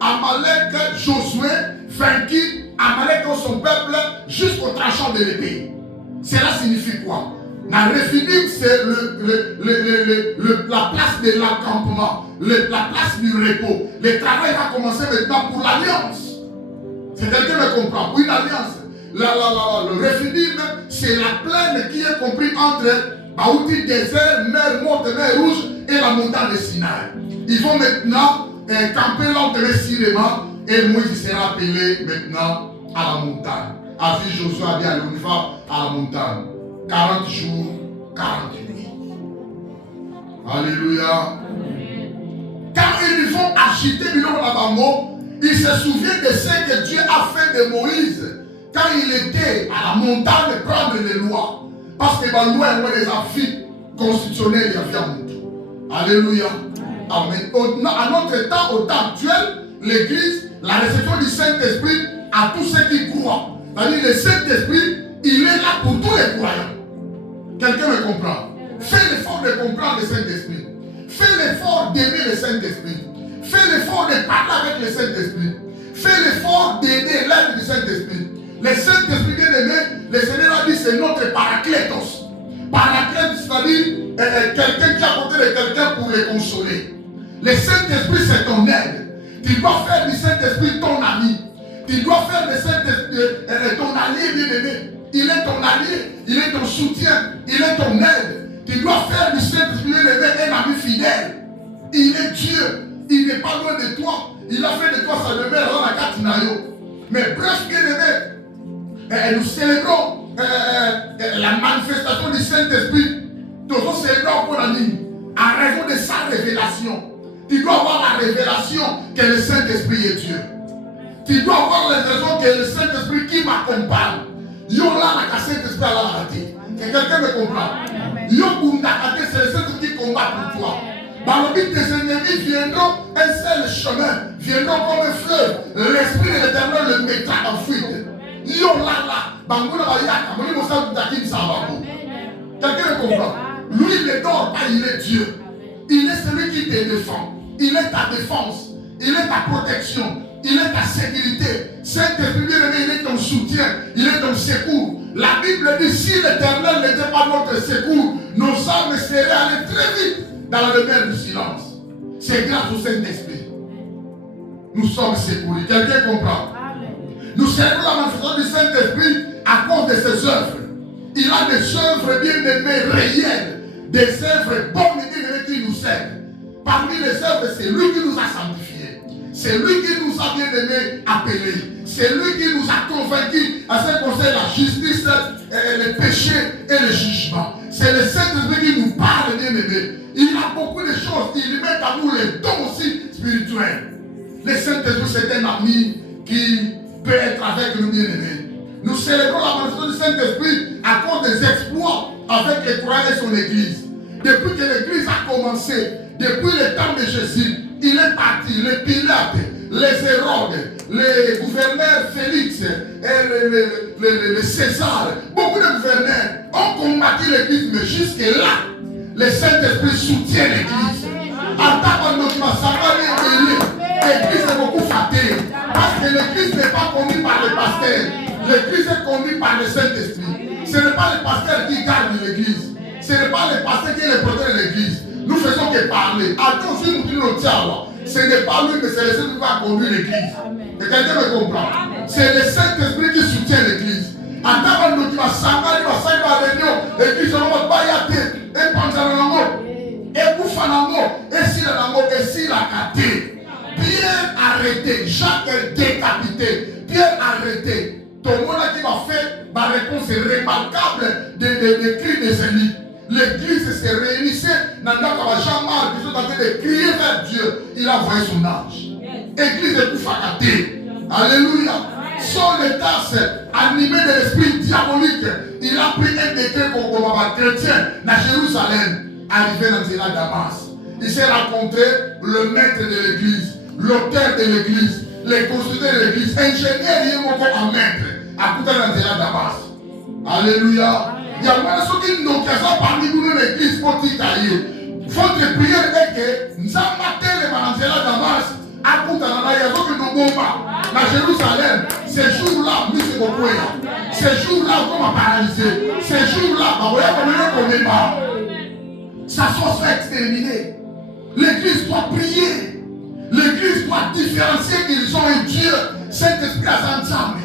Amalek, Josué, vaincu, Amalek son peuple jusqu'au tranchant de l'épée. Cela signifie quoi? La Rephidim, c'est la place de l'encampement, la place du repos. Le travail va commencer maintenant pour l'alliance. C'est quelqu'un qui me comprend. Pour une alliance. Le Rephidim, c'est la plaine qui est comprise entre Baouti, désert, mer morte, mer rouge et la montagne de Sinaï. Ils vont maintenant camper lentement, sirément, et Moïse sera appelé maintenant à la montagne. Ainsi Josué a dit à l'Unifa à la montagne. 40 jours, 40 nuits. Alléluia. Quand ils vont agiter le Labamo, ils se souviennent de ce que Dieu a fait de Moïse quand il était à la montagne prendre les lois. Parce que dans loi, il y a des affaires constitutionnelles, il y a tout. Alléluia. Amen. À notre temps, au temps actuel, l'Église, la réception du Saint-Esprit à tous ceux qui croient. C'est-à-dire le Saint-Esprit, il est là pour tous les croyants. Quelqu'un me comprend? Fais l'effort de comprendre le Saint-Esprit. Fais l'effort d'aimer le Saint-Esprit. Fais l'effort de parler avec le Saint-Esprit. Fais l'effort d'aider l'aide du Saint-Esprit. Le Saint-Esprit bien aimé, le Seigneur a dit c'est notre paraclétos. Paraclète, c'est-à-dire quelqu'un qui est à côté de quelqu'un pour le consoler. Le Saint-Esprit c'est ton aide. Tu dois faire du Saint-Esprit ton ami. Tu dois faire du Saint-Esprit ton allié bien aimé. Il est ton allié, il est ton soutien, il est ton aide. Tu dois faire du Saint-Esprit un ami fidèle. Il est Dieu, il n'est pas loin de toi. Il a fait de toi sa demeure dans la Katinayo. Mais bref, bien aimé, nous célébrons la manifestation du Saint-Esprit. Nous célébrons pour la ligne en raison de sa révélation. Tu dois avoir la révélation que le Saint-Esprit est Dieu. Tu dois avoir la raison que le Saint-Esprit qui m'accompagne. Yo là, la Saint-Esprit à la raté. Quelqu'un me comprend? Yo Kundakate, c'est le Saint-Esprit qui combat pour toi. Dans le but, tes ennemis viendront un seul chemin, viendront comme un fleuve. L'Esprit de l'Éternel le mettra en fuite. Yo là, Bangouna Bayaka, Moni Moussa Dakim Sabako. Quelqu'un me comprend? Lui, il ne dort pas, il est Dieu. Il est celui qui te défend. Il est ta défense. Il est ta protection. Il est ta sécurité. Saint-Esprit bien-aimé, il est ton soutien. Il est ton secours. La Bible dit, si l'Éternel n'était pas notre secours, nos âmes seraient allées très vite dans la demeure du silence. C'est grâce au Saint-Esprit. Nous sommes secourus. Quelqu'un comprend? Nous célébrons la manifestation du Saint-Esprit à cause de ses œuvres. Il a des œuvres bien-aimées réelles. Des œuvres bonnes et bien-aimées qui nous aident. Parmi les œuvres, c'est lui qui nous a sanctifiés. C'est lui qui nous a bien-aimés appelés. C'est lui qui nous a convaincus à ce qu'on sait la justice, le péché et le jugement. C'est le Saint-Esprit qui nous parle, bien-aimés. Il a beaucoup de choses. Il met à nous les dons aussi spirituels. Le Saint-Esprit, c'est un ami qui peut être avec nous, bien-aimés. Nous célébrons la manifestation du Saint-Esprit à cause des exploits avec les croyants et son Église. Depuis que l'Église a commencé, depuis le temps de Jésus, il est parti, les Pilates, les Hérodes, les gouverneurs Félix, et les César, beaucoup de gouverneurs ont combattu l'Église, mais jusque-là, le Saint-Esprit soutient l'Église. L'Église est beaucoup fatiguée, parce que l'Église n'est pas conduite par les pasteurs, l'Église est conduite par le Saint-Esprit. Ce n'est pas les pasteurs qui gardent l'Église, ce n'est pas les pasteurs qui sont les protègent de l'Église. Nous faisons que parler. Attention, nous disons au diable. Ce n'est pas lui, mais c'est le Saint-Esprit qui va conduire l'église. Et quelqu'un me comprend. C'est le Saint-Esprit qui soutient l'église. Attends, nous qui va s'engager, va s'engager à la réunion, l'église va pas y aller, et penser à l'amour, et bouffer l'amour, et si l'amour, et si la caté. Pierre arrêté, Jacques est décapité, Pierre arrêté. Tout le monde qui va faire ma réponse remarquable des cris des Élie. L'église se réunissait, Nanda Kabachama, ils sont en train de crier vers Dieu. Il a envoyé son ange. L'église est tout facatée. Alléluia. Son état animé de l'esprit diabolique. Il a pris un décret comme un chrétien dans Jérusalem, arrivé dans la Damas. Il s'est rencontré le maître de l'église, l'auteur de l'église, les constructeurs de l'église, ingénieur, il est mon maître, à côté de la Damas. Alléluia. Il y a ceux qui n'ont qu'à ça parmi nous dans l'église pour dire votre prière est que nous avons maté les Manantela Damas à côté de la Damas, qui nous bomba dans Jérusalem. Ces jours-là, nous sommes beaucoup. Ces jours-là, on va paralyser. Ces jours-là, on va pas. Ça soit fait exterminer. L'église doit prier. L'église doit différencier qu'ils ont un Dieu. Saint-Esprit à ensemble.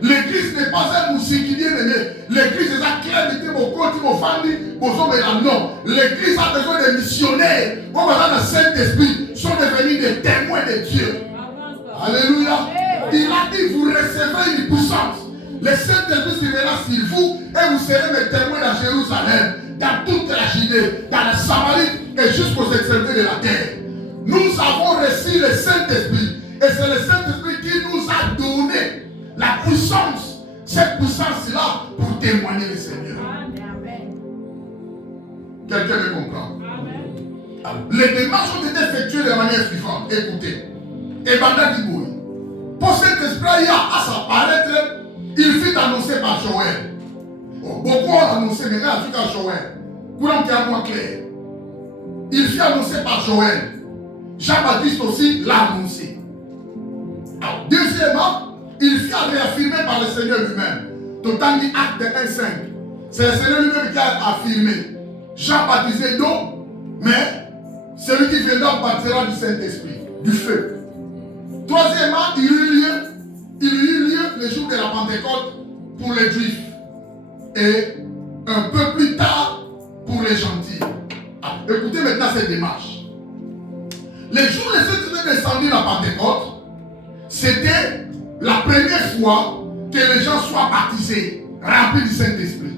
L'église n'est pas un musique bien aimé. L'église est à clair de mon côté, mon famille, mon homme et la non. L'église a besoin de missionnaires. Au besoin de Saint-Esprit sont devenus des témoins de Dieu. Alléluia. Il a dit, vous recevrez une puissance. Le Saint-Esprit viendra sur vous et vous serez mes témoins à Jérusalem, dans toute la Judée, dans la Samarie et jusqu'aux extrémités de la terre. Nous avons reçu le Saint-Esprit et c'est le Saint-Esprit qui nous a donné la puissance, cette puissance-là pour témoigner le Seigneur. Quelqu'un me comprend? Les démarches ont été effectuées de manière suivante. Écoutez. Et Banda Diboui. Pour cet esprit à s'apparaître, il fut annoncé par Joël. Beaucoup ont annoncé, mais là, il fut à Joël. Courant qui est moins clair. Il fut annoncé par Joël. Jean-Baptiste aussi l'a annoncé. Alors, deuxièmement, il fut réaffirmé par le Seigneur lui-même. Total dit acte 1,5. C'est le Seigneur lui-même qui a affirmé. Jean baptisé d'eau, mais celui qui viendra baptisera du Saint-Esprit, du feu. Troisièmement, il y eut lieu le jour de la Pentecôte pour les Juifs. Et un peu plus tard pour les gentils. Alors, écoutez maintenant cette démarche. Le jour où le Saint-Esprit est descendu à la Pentecôte, c'était la première fois que les gens soient baptisés, remplis du Saint-Esprit.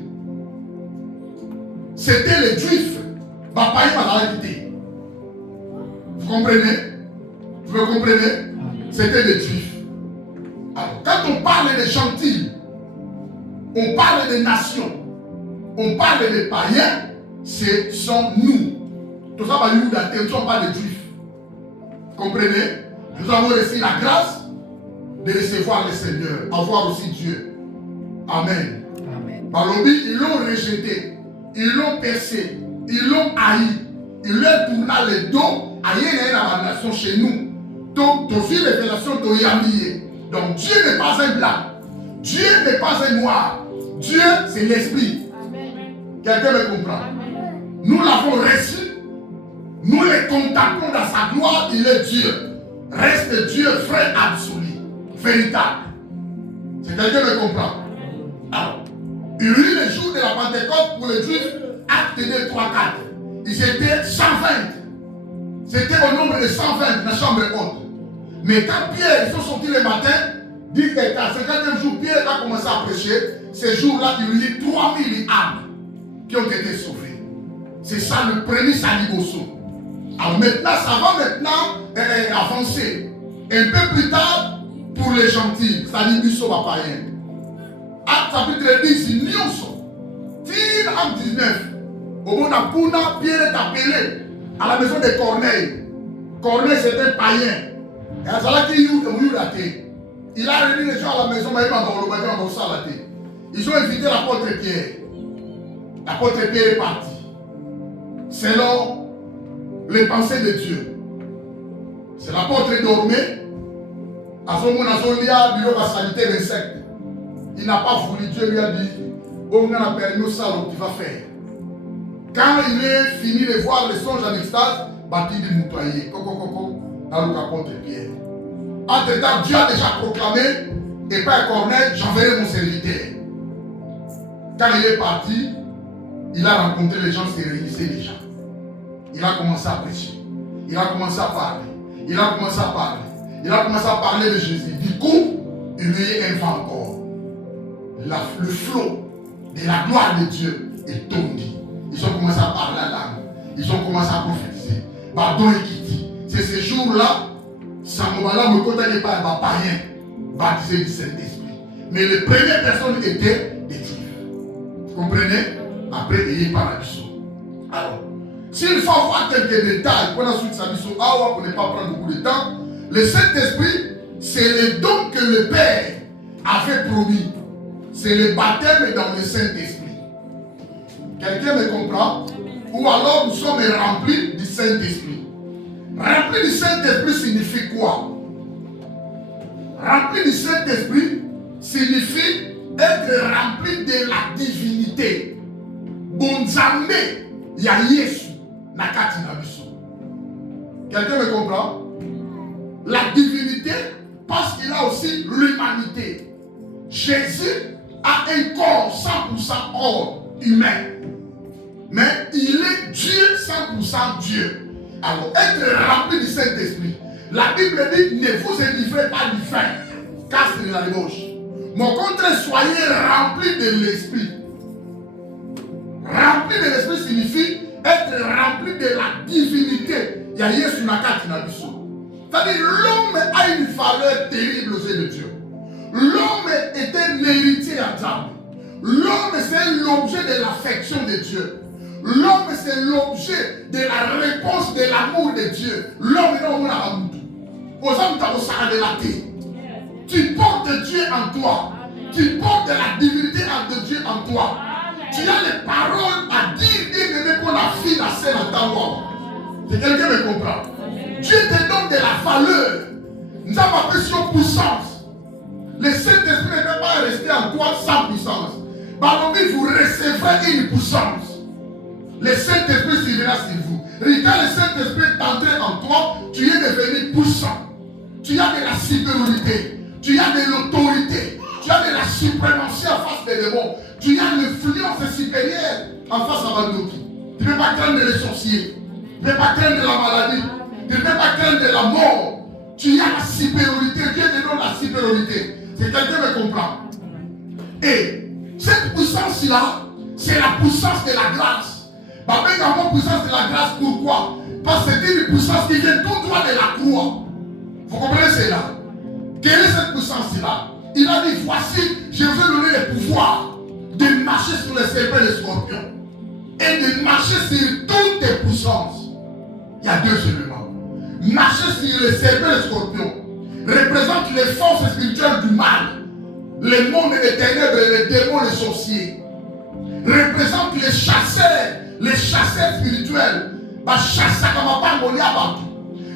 C'était les Juifs. Vous comprenez? Vous me comprenez? C'était les Juifs. Alors, quand on parle des gentils, on parle des nations, on parle des païens, ce sont nous. Tout ça va nous dater, nous ne sommes pas des Juifs. Vous comprenez? Nous avons reçu la grâce de recevoir le Seigneur, avoir aussi Dieu. Amen. Balobi, ils l'ont rejeté, ils l'ont percé, ils l'ont haï, ils leur tourna le dos, aïe la nation chez nous. Donc, aussi révélation de Yamiye. Donc, Dieu n'est pas un blanc, Dieu n'est pas un noir, Dieu c'est l'esprit. Quelqu'un me comprend? Nous l'avons reçu, nous le contemplons dans sa gloire, il est Dieu. Reste Dieu, frère absolu, véritable. C'est quelqu'un me comprend? Alors, il y eut le jour de la Pentecôte pour les Juifs, acte 2, 3, 4. Ils étaient 120. C'était au nombre de 120 dans la chambre haute. Mais quand Pierre, ils sont sortis le matin, dit que à 50e jour, Pierre a commencé à prêcher. Ce jour-là, il y a eu 3000 âmes qui ont été sauvées. C'est ça le premier salibosso. Alors maintenant, ça va maintenant avancer. Un peu plus tard, pour les gentils, salibosso va païen. Acte chapitre 10, Nyonso. Tire en 19. Au moment où Pierre est appelé à la maison de Corneille. Corneille, c'était païen. Et à ça, il a réuni les gens à la maison, mais ils ont invité l'apôtre Pierre. L'apôtre Pierre est parti. Selon les pensées de Dieu. C'est l'apôtre dormait. À son moment, il a sanité l'insecte. Il n'a pas voulu. Dieu lui a dit, oh, on a permis ça, tu vas faire. Quand il est fini de voir les songes en extase, bâti de moutoyer. dans le apôtre Pierre. Entre-temps, Dieu a déjà proclamé, et Père Corneille, j'enverrai mon serviteur. Quand il est parti, il a rencontré les gens, se réunissaient déjà. Il a commencé à prêcher. Il a commencé à parler. Il a commencé à parler. Il a commencé à parler de Jésus. Du coup, il lui est un vent encore. Le flot de la gloire de Dieu est tombé. Ils ont commencé à parler la langue. Ils ont commencé à prophétiser. Pardon et Kitty. C'est ce jour-là, Samuel me connaît pas un païen baptisé du Saint-Esprit. Mais les premières personnes étaient des Juifs. Vous comprenez? Après, il est par la mission. Alors, s'il faut voir quelques détails pour la suite de sa mission, pour ne pas prendre beaucoup de temps, le Saint-Esprit, c'est le don que le Père avait promis. C'est le baptême dans le Saint-Esprit. Quelqu'un me comprend? Ou alors nous sommes remplis du Saint-Esprit. Rempli du Saint-Esprit signifie quoi? Rempli du Saint-Esprit signifie être rempli de la divinité. Bonzambe, ya Yesu, nakati na biso. Quelqu'un me comprend? La divinité, parce qu'il a aussi l'humanité. Jésus a un corps 100% or humain. Mais il est Dieu 100% Dieu. Alors, être rempli du Saint-Esprit. La Bible dit, ne vous enivrez pas du vin, car c'est de la débauche. Mais au contraire, soyez remplis de l'Esprit. Rempli de l'Esprit signifie être rempli de la divinité. Il y a Yesu nakati na biso. C'est-à-dire, l'homme a une valeur terrible aux yeux de Dieu. L'homme est un héritier à Dieu. L'homme, c'est l'objet de l'affection de Dieu. L'homme, c'est l'objet de la réponse de l'amour de Dieu. L'homme est dans l'amour. Aux hommes, tu de la terre. Tu portes Dieu en toi. Tu portes la divinité de Dieu en toi. Tu as les paroles à dire et même pour la fille, la scène à ta voix. Si quelqu'un me comprend. Dieu te donne de la valeur. Nous avons appris sur puissance. Le Saint-Esprit ne peut pas rester en toi sans puissance. Par contre, vous recevrez une puissance. Le Saint-Esprit suivra sur vous. Et quand le Saint-Esprit est entré en toi, tu es devenu puissant. Tu as de la supériorité. Tu as de l'autorité. Tu as de la suprématie en face des démons. Tu as l'influence supérieure en face à Bandoki. Tu ne peux pas craindre les sorciers. Tu ne peux pas craindre la maladie. Tu ne peux pas craindre la mort. Tu as la supériorité. Dieu te donne la supériorité. C'est quelqu'un me comprend. Et cette puissance-là, c'est la puissance de la grâce. La puissance de la grâce, pourquoi? Parce que c'est une puissance qui vient tout droit de la croix. Vous comprenez cela? Quelle est cette puissance-là? Il a dit, voici, je vous ai donné le pouvoir de marcher sur les serpents et les scorpions et de marcher sur toutes les puissances. Il y a deux éléments. Marcher sur les serpents et les scorpions représente les forces spirituelles du mal, les mondes des ténèbres, les démons, les sorciers. Représente les chasseurs spirituels.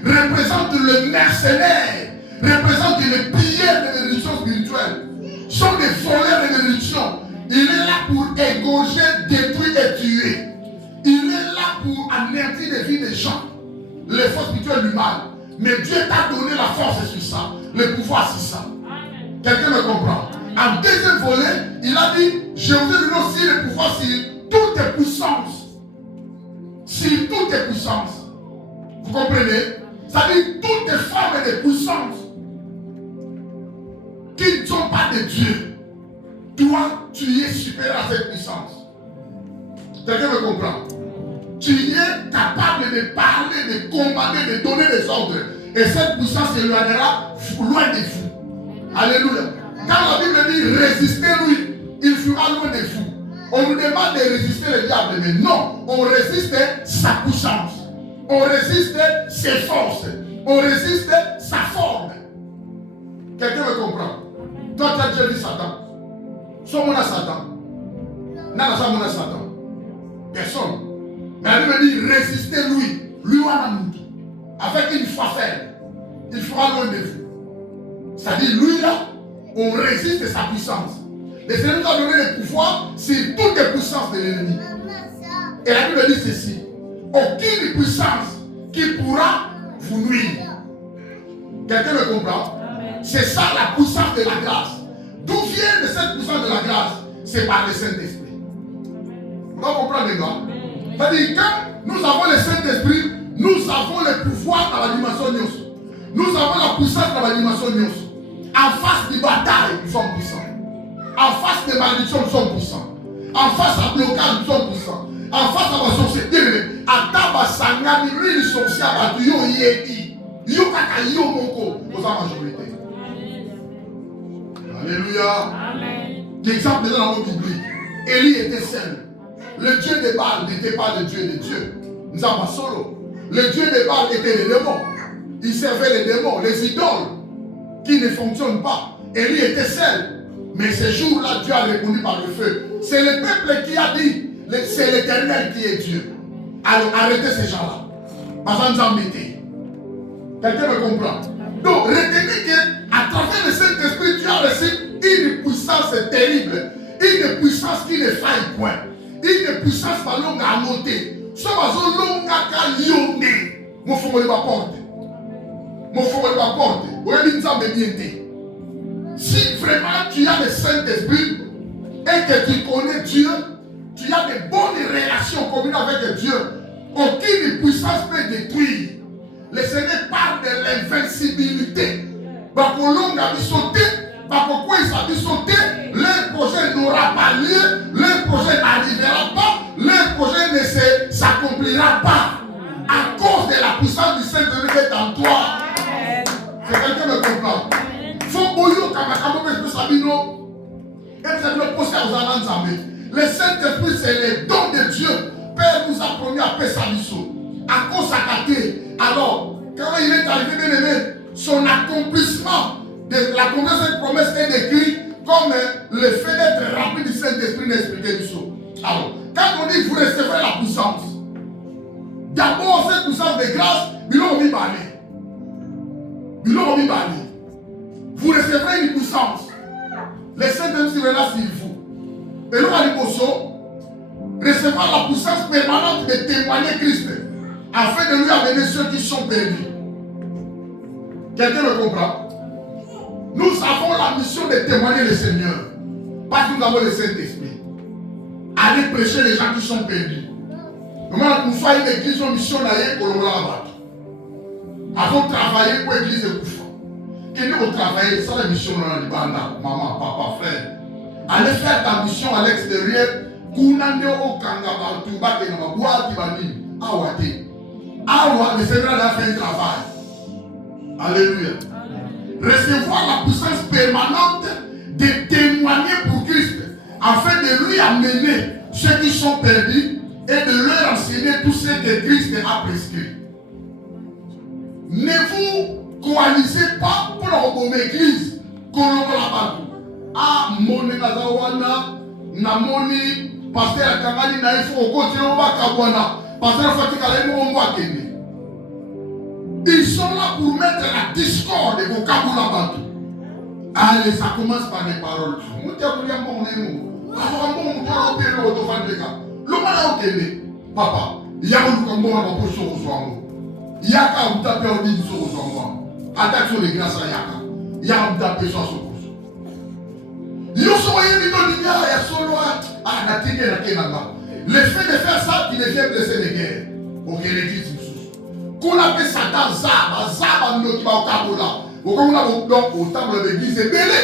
Représente le mercenaire, représente les pilleurs de l'évolution spirituelle. Sont des voleurs de l'évolution. Il est là pour égorger, détruire et tuer. Il est là pour anéantir les vies des gens. Les forces spirituelles du mal. Mais Dieu t'a donné la force sur ça, le pouvoir sur ça. Quelqu'un me comprend? En deuxième volet, il a dit, je vous ai donné aussi le pouvoir sur toutes les puissances. Sur toutes les puissances. Vous comprenez? Ça dit toutes les formes de puissance qui ne sont pas de Dieu. Toi, tu es supérieur à cette puissance. Quelqu'un me comprend? Tu es capable de parler, de commander, de donner des ordres. Et cette puissance s'éloignera loin de vous. Alléluia. Quand la Bible dit résistez-lui, il fera loin de vous. On nous demande de résister le diable, mais non, on résiste sa puissance. On résiste ses forces. On résiste sa forme. Quelqu'un me comprend? Toi, tu as déjà vu Satan. Sommes-nous à Satan? Non, sommes-nous à Satan. Personne. Mais la Bible dit résistez-lui. Lui, avec une foi ferme. Il fera loin de vous. C'est-à-dire, lui là, on résiste sa puissance. Le Seigneur nous a donné le pouvoir sur toutes les puissances de l'ennemi. Et la Bible dit ceci. Aucune puissance qui pourra vous nuire. Quelqu'un me comprend? C'est ça la puissance de la grâce. D'où vient de cette puissance de la grâce? C'est par le Saint-Esprit. Vous comprenez les gars? C'est-à-dire quand nous avons le Saint-Esprit, nous avons le pouvoir dans la dimension Nyos. Nous avons la puissance dans la dimension Nyos. En face des batailles, nous sommes puissants. En face des malédictions, nous sommes puissants. En face à blocage, nous sommes puissants. En face à ma société, à Taba Sangani, lui, il sont si abattus, yo yédi, yo kaka yo moko, aux majorité. Alléluia. L'exemple dans la Bible, Élie était seul. Le Dieu des Baals n'était pas le Dieu des dieux. Nous avons solo. Le Dieu des Baals était les démons. Il servait les démons, les idoles qui ne fonctionnent pas. Élie était seul. Mais ce jour-là, Dieu a répondu par le feu. C'est le peuple qui a dit, c'est l'Éternel qui est Dieu. Alors arrêtez ces gens-là. Parce que nous en mettez. Quelqu'un me comprend? Donc retenez qu'à travers le Saint-Esprit, Dieu a reçu une puissance terrible. Une puissance qui ne faille point. Une puissance par longue à noter. Ça va se longue à lyonner. Mon frère, il va porter. Mon frère, il va porter. Si vraiment tu as le Saint-Esprit et que tu connais Dieu, tu as de bonnes relations communes avec Dieu, aucune puissance peut détruire. Le Seigneur parle de l'invincibilité. Bakolonga a sauté, Bakokwa il sauté, leur projet n'aura pas lieu, leur projet n'arrivera pas, leur projet ne s'accomplira pas. À cause de la puissance du Saint-Esprit qui est en toi. C'est quelqu'un me comprend. Le Saint-Esprit, c'est le don de Dieu. Père nous a promis à Pessabiso. À cause de alors, quand il est arrivé, bien aimé, son accomplissement, l'accomplissement de cette promesse est décrit comme le fait d'être rempli du Saint-Esprit d'expliquer du saut. Alors, quand on dit vous recevrez la puissance, d'abord cette puissance de grâce, vous recevrez une puissance. Le Saint-Esprit est là sur vous. Et nous, à l'émotion, recevoir la puissance permanente de témoigner Christ, afin de lui amener ceux qui sont perdus. Quelqu'un me comprend? Nous avons la mission de témoigner le Seigneur. Parce que nous avons le Saint-Esprit. Aller prêcher les gens qui sont perdus. Nous avons une église en mission d'ailleurs pour le avant de travailler pour l'église de Koufa. Quand nous travaillons, c'est la mission dans le Banda, maman, papa, frère. Allez faire ta mission à l'extérieur. Kounande au Kangaba, Touba, Kenama, Boati, Bani, Awate. Awa, le Seigneur a fait un travail. Alléluia. Recevoir la puissance permanente de témoigner pour Christ, afin de lui amener ceux qui sont perdus et de leur enseigner tout ce que Christ a prescrit. Ne vous coalisez pas pour une église. Ah, mon Nazawana, Namoni, Pasteur Akangani, Naïfo, Okotio, Bakabwana, Pasteur Fatikale, Mwakene. Ils sont là pour mettre la discorde et vos kabula. Allez, ça commence par les paroles. Papa, il y a un combo à la poche au soir. Yaka ou tapé au dit sur au soir. Attaque sur les grâces à Yaka. Yaka ou tapé sur son poche. Yo soyez mis dans l'idée à solo à la tige la kenanga. Le fait de faire ça, il devient blessé de guerre. Ok, l'église. Qu'on appelle Satan Zaba, Zaba nous qui va au Kabola. On a au table de l'église et belé.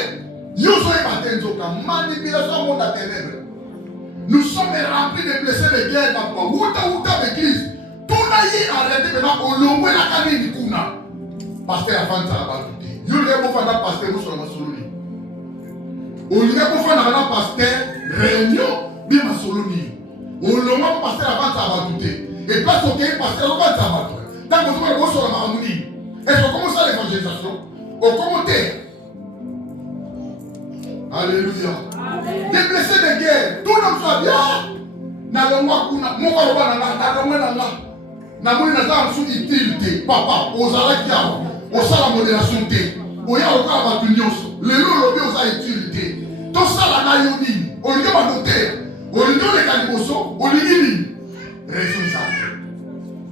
Yo soyez matin zoka, manipulation monde à ténèbres. Nous sommes remplis de blessés de guerre dans quoi. Outa l'église. Tout n'a y arrêté maintenant au long la canne du Kuna. Pasteur avant ça va tout dire. Yo le bon faire pasteur nous sur la soloni. Au lieu pour faire la pasteur réunion bien ma soloni. Au long pasteur avant ça va tout dire. Et place au pays pasteur avant ça va tout. Tant que vous êtes sur la harmonie, est-ce qu'on commence à l'évangélisation? Au commentaire. Alléluia. Des blessés de guerre, tout le monde soit bien. Papa, aux arrêts, au salaire modération, au yaro le lobby aux utilité. Tout ça la naïoni, au lieu de noter, au lieu de caliboso, au lieu de raison ça.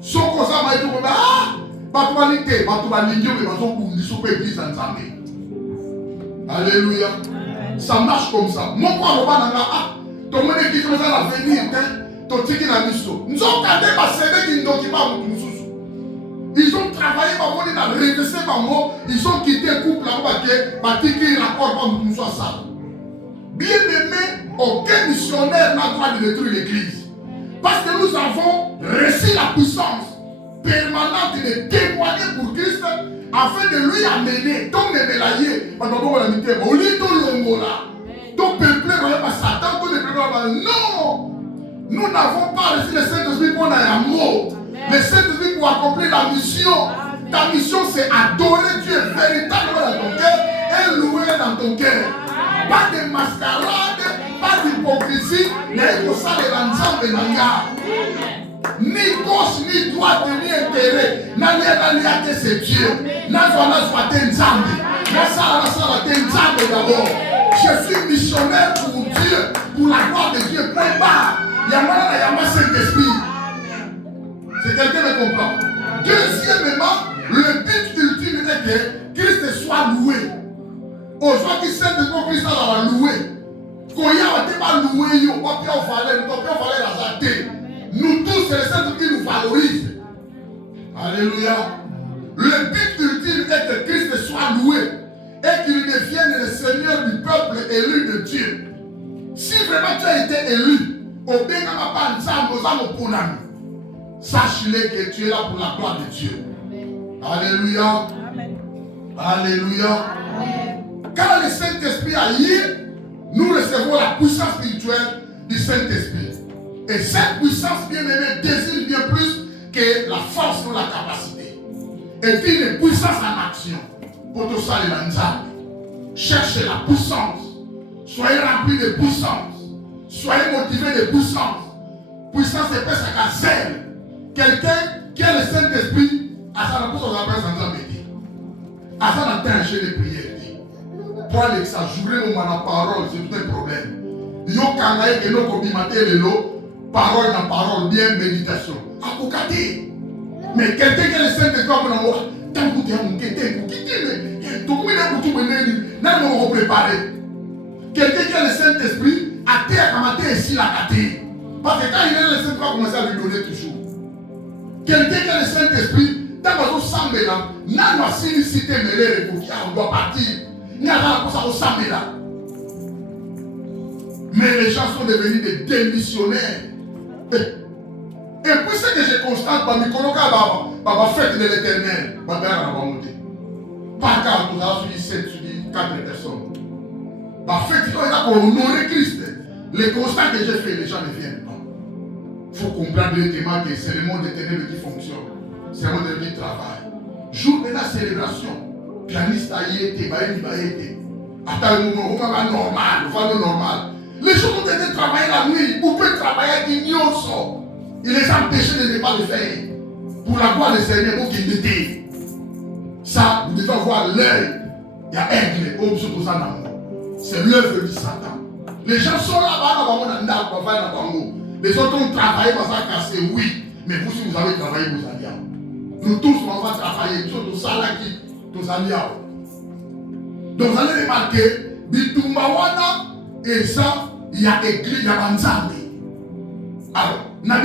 Son cosa mais tout ah, pas toi ni te, bato balingio mais bazo bundisa pe église nzambe. Alléluia. Ça marche comme ça. Mon quoi roba nanga ah, to mone église mais ça l'avenir hein, to tiki na biso. Nzo kade ba sebe ki ndoki ba mutu mususu. Ils ont travaillé ba moni na redresser ba mo, ils ont quitté couple là ba ke ba tiki rapport ba mutu mususu ça. Bien aimé, aucun missionnaire n'a droit de détruire l'église. Parce que nous avons reçu la puissance permanente de témoigner pour Christ afin de lui amener, donc les mélaillés, au lieu de l'ongola, donc peuplé par Satan, tout le peuple. Non, nous n'avons pas reçu le Saint-Esprit pour un mot. Le Saint-Esprit pour accomplir la mission. Ta mission c'est adorer Dieu véritablement dans ton cœur et louer dans ton cœur. Pas de mascarade, pas d'hypocrisie, mais pour ça les ensemble de ni gauche, ni droite, ni intérêt. N'a que c'est Dieu. N'a pas d'abord. Je suis missionnaire pour Dieu, pour la gloire de Dieu. Point barre. Il y a Saint-Esprit. C'est quelqu'un qui comprend. Deuxièmement, le but ultime est que Christ soit loué. Aujourd'hui, qui Saint-Esprit, Christ va louer. Quand il y a loué, il y a la zate. Nous tous, c'est le Saint-Esprit qui nous valorise. Alléluia. Le but ultime est que Christ soit loué et qu'il devienne le Seigneur du peuple élu de Dieu. Si vraiment tu as été élu, sache-le que tu es là pour la gloire de Dieu. Alléluia. Alléluia. Quand le Saint-Esprit agit, nous recevons la puissance spirituelle du Saint-Esprit. Et cette puissance bien-aimée désigne bien plus que la force ou la capacité. Et puis une puissance en action. Pour tout ça, les lanzards. Cherchez la puissance. Soyez remplis de puissance. Soyez motivés de puissance. Puissance c'est pas sa zèle. Quelqu'un qui a le Saint-Esprit, à sa réponse, on appelle ça en métier. À ça, on a un jeu de prière. Pour aller s'ajouter dans la parole, c'est tout un problème. Yo kangaye que nous combimatez les lots. Parole dans parole, bien méditation. Apocadé. Mais quelqu'un qui a le Saint-Esprit, tant que tu as un quitté, mais tout le monde est préparé. Quelqu'un qui a le Saint-Esprit, à terre, à mater ici la caté. Parce que quand il a le Saint-Esprit, il va commencer à lui donner toujours. Quelqu'un qui a le Saint-Esprit, tant que tu sens là, n'a pas si cité mêlé, on doit partir. Il n'y a pas de ça au samedi là. Mais les gens sont devenus des démissionnaires. Et puis ce que je constate, ma fête de l'éternel, ma mère va monter. Pas car nous avons suivi 7, suivi 4 personnes. Ma fête, quand il a pour honorer Christ, les constats que j'ai fait, les gens ne viennent pas. Il faut comprendre directement que c'est le monde éternel qui fonctionne. C'est le monde qui travaille. Jour de la célébration, pianiste a été, attends un moment, on va normal. Les gens ont été travailler la nuit. Vous pouvez travailler avec une yonso. Il les a empêchés de ne pas le faire. Pour la gloire du Seigneur, vous qui mettez. Ça, vous devez avoir l'œil. Il y a aigle. C'est l'œuvre du Satan. Les gens sont là-bas. Les autres ont travaillé pour ça casser, oui. Mais vous, si vous avez travaillé, vous allez. Nous tous, on va travailler. Nous tous, tous allez. Donc, vous allez remarquer, Bitumbawana, et ça, il y a écrit dans Banzambe. Alors, dans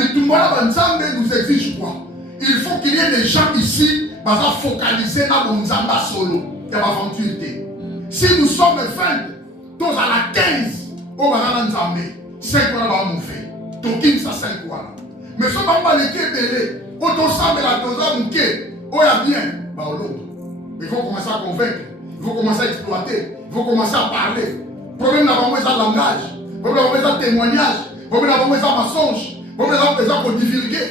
Banzambe nous exige quoi? Il faut qu'il y ait des gens ici qui sont focalisés dans Banzamba solo. Il y a ma venturité. Si nous sommes 20, tous à la 15, on va dans Banzambe. 5 on va fait. Tokin ça 5 voilà. Mais si on va pas les belé, on t'ensemble la dose mouké, on a bien, bah l'autre. Il faut commencer à convaincre, il faut commencer à exploiter, il faut commencer à parler. Problème d'avoir besoin de langage, problème d'avoir besoin de témoignage, problème d'avoir besoin de mensonge, problème d'avoir besoin de divulguer.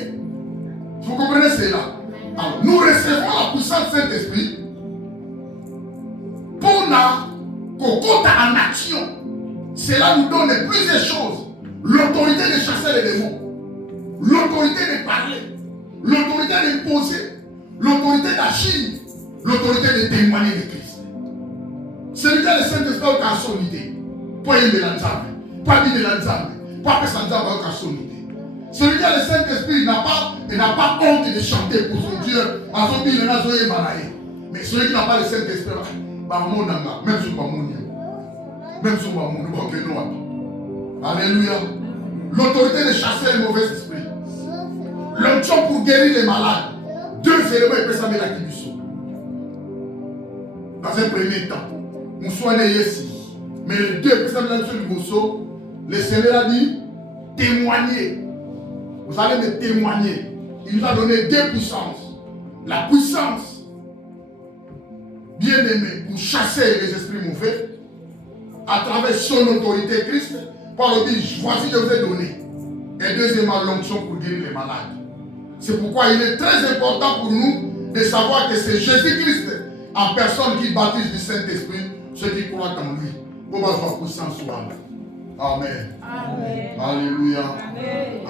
Vous comprenez cela? Alors, nous recevons la puissance Saint-Esprit pour qu'on compte en action. Cela nous donne plusieurs choses. L'autorité de chasser les démons, l'autorité de parler, l'autorité d'imposer, l'autorité d'agir, l'autorité de témoigner de Christ. Celui qui a le Saint-Esprit a solidité. Pas de l'ensemble, pas de l'ensemble, pas de l'ensemble a solidité. Celui qui a le Saint-Esprit n'a pas honte de chanter pour son Dieu. Mais celui qui n'a pas le Saint-Esprit, même si pas mon même si pas mon Alléluia. L'autorité de chasser les mauvais esprits. L'onction pour guérir les malades. 2 éléments, il peut s'amener la Kibiso. Dans un premier temps, nous soignons ici. Mais les 2 peut s'amener la Kibiso. Le Seigneur a dit témoigner. Vous allez me témoigner. Il nous a donné 2 puissances. La puissance, bien aimé, pour chasser les esprits mauvais à travers son autorité Christ. Par le dit, voici je vous ai donné. Et deuxièmement, l'onction pour guérir les malades. C'est pourquoi il est très important pour nous de savoir que c'est Jésus-Christ en personne qui baptise du Saint-Esprit ceux qui croient en lui. Pour avoir puissance. Amen. Amen. Alléluia. Amen.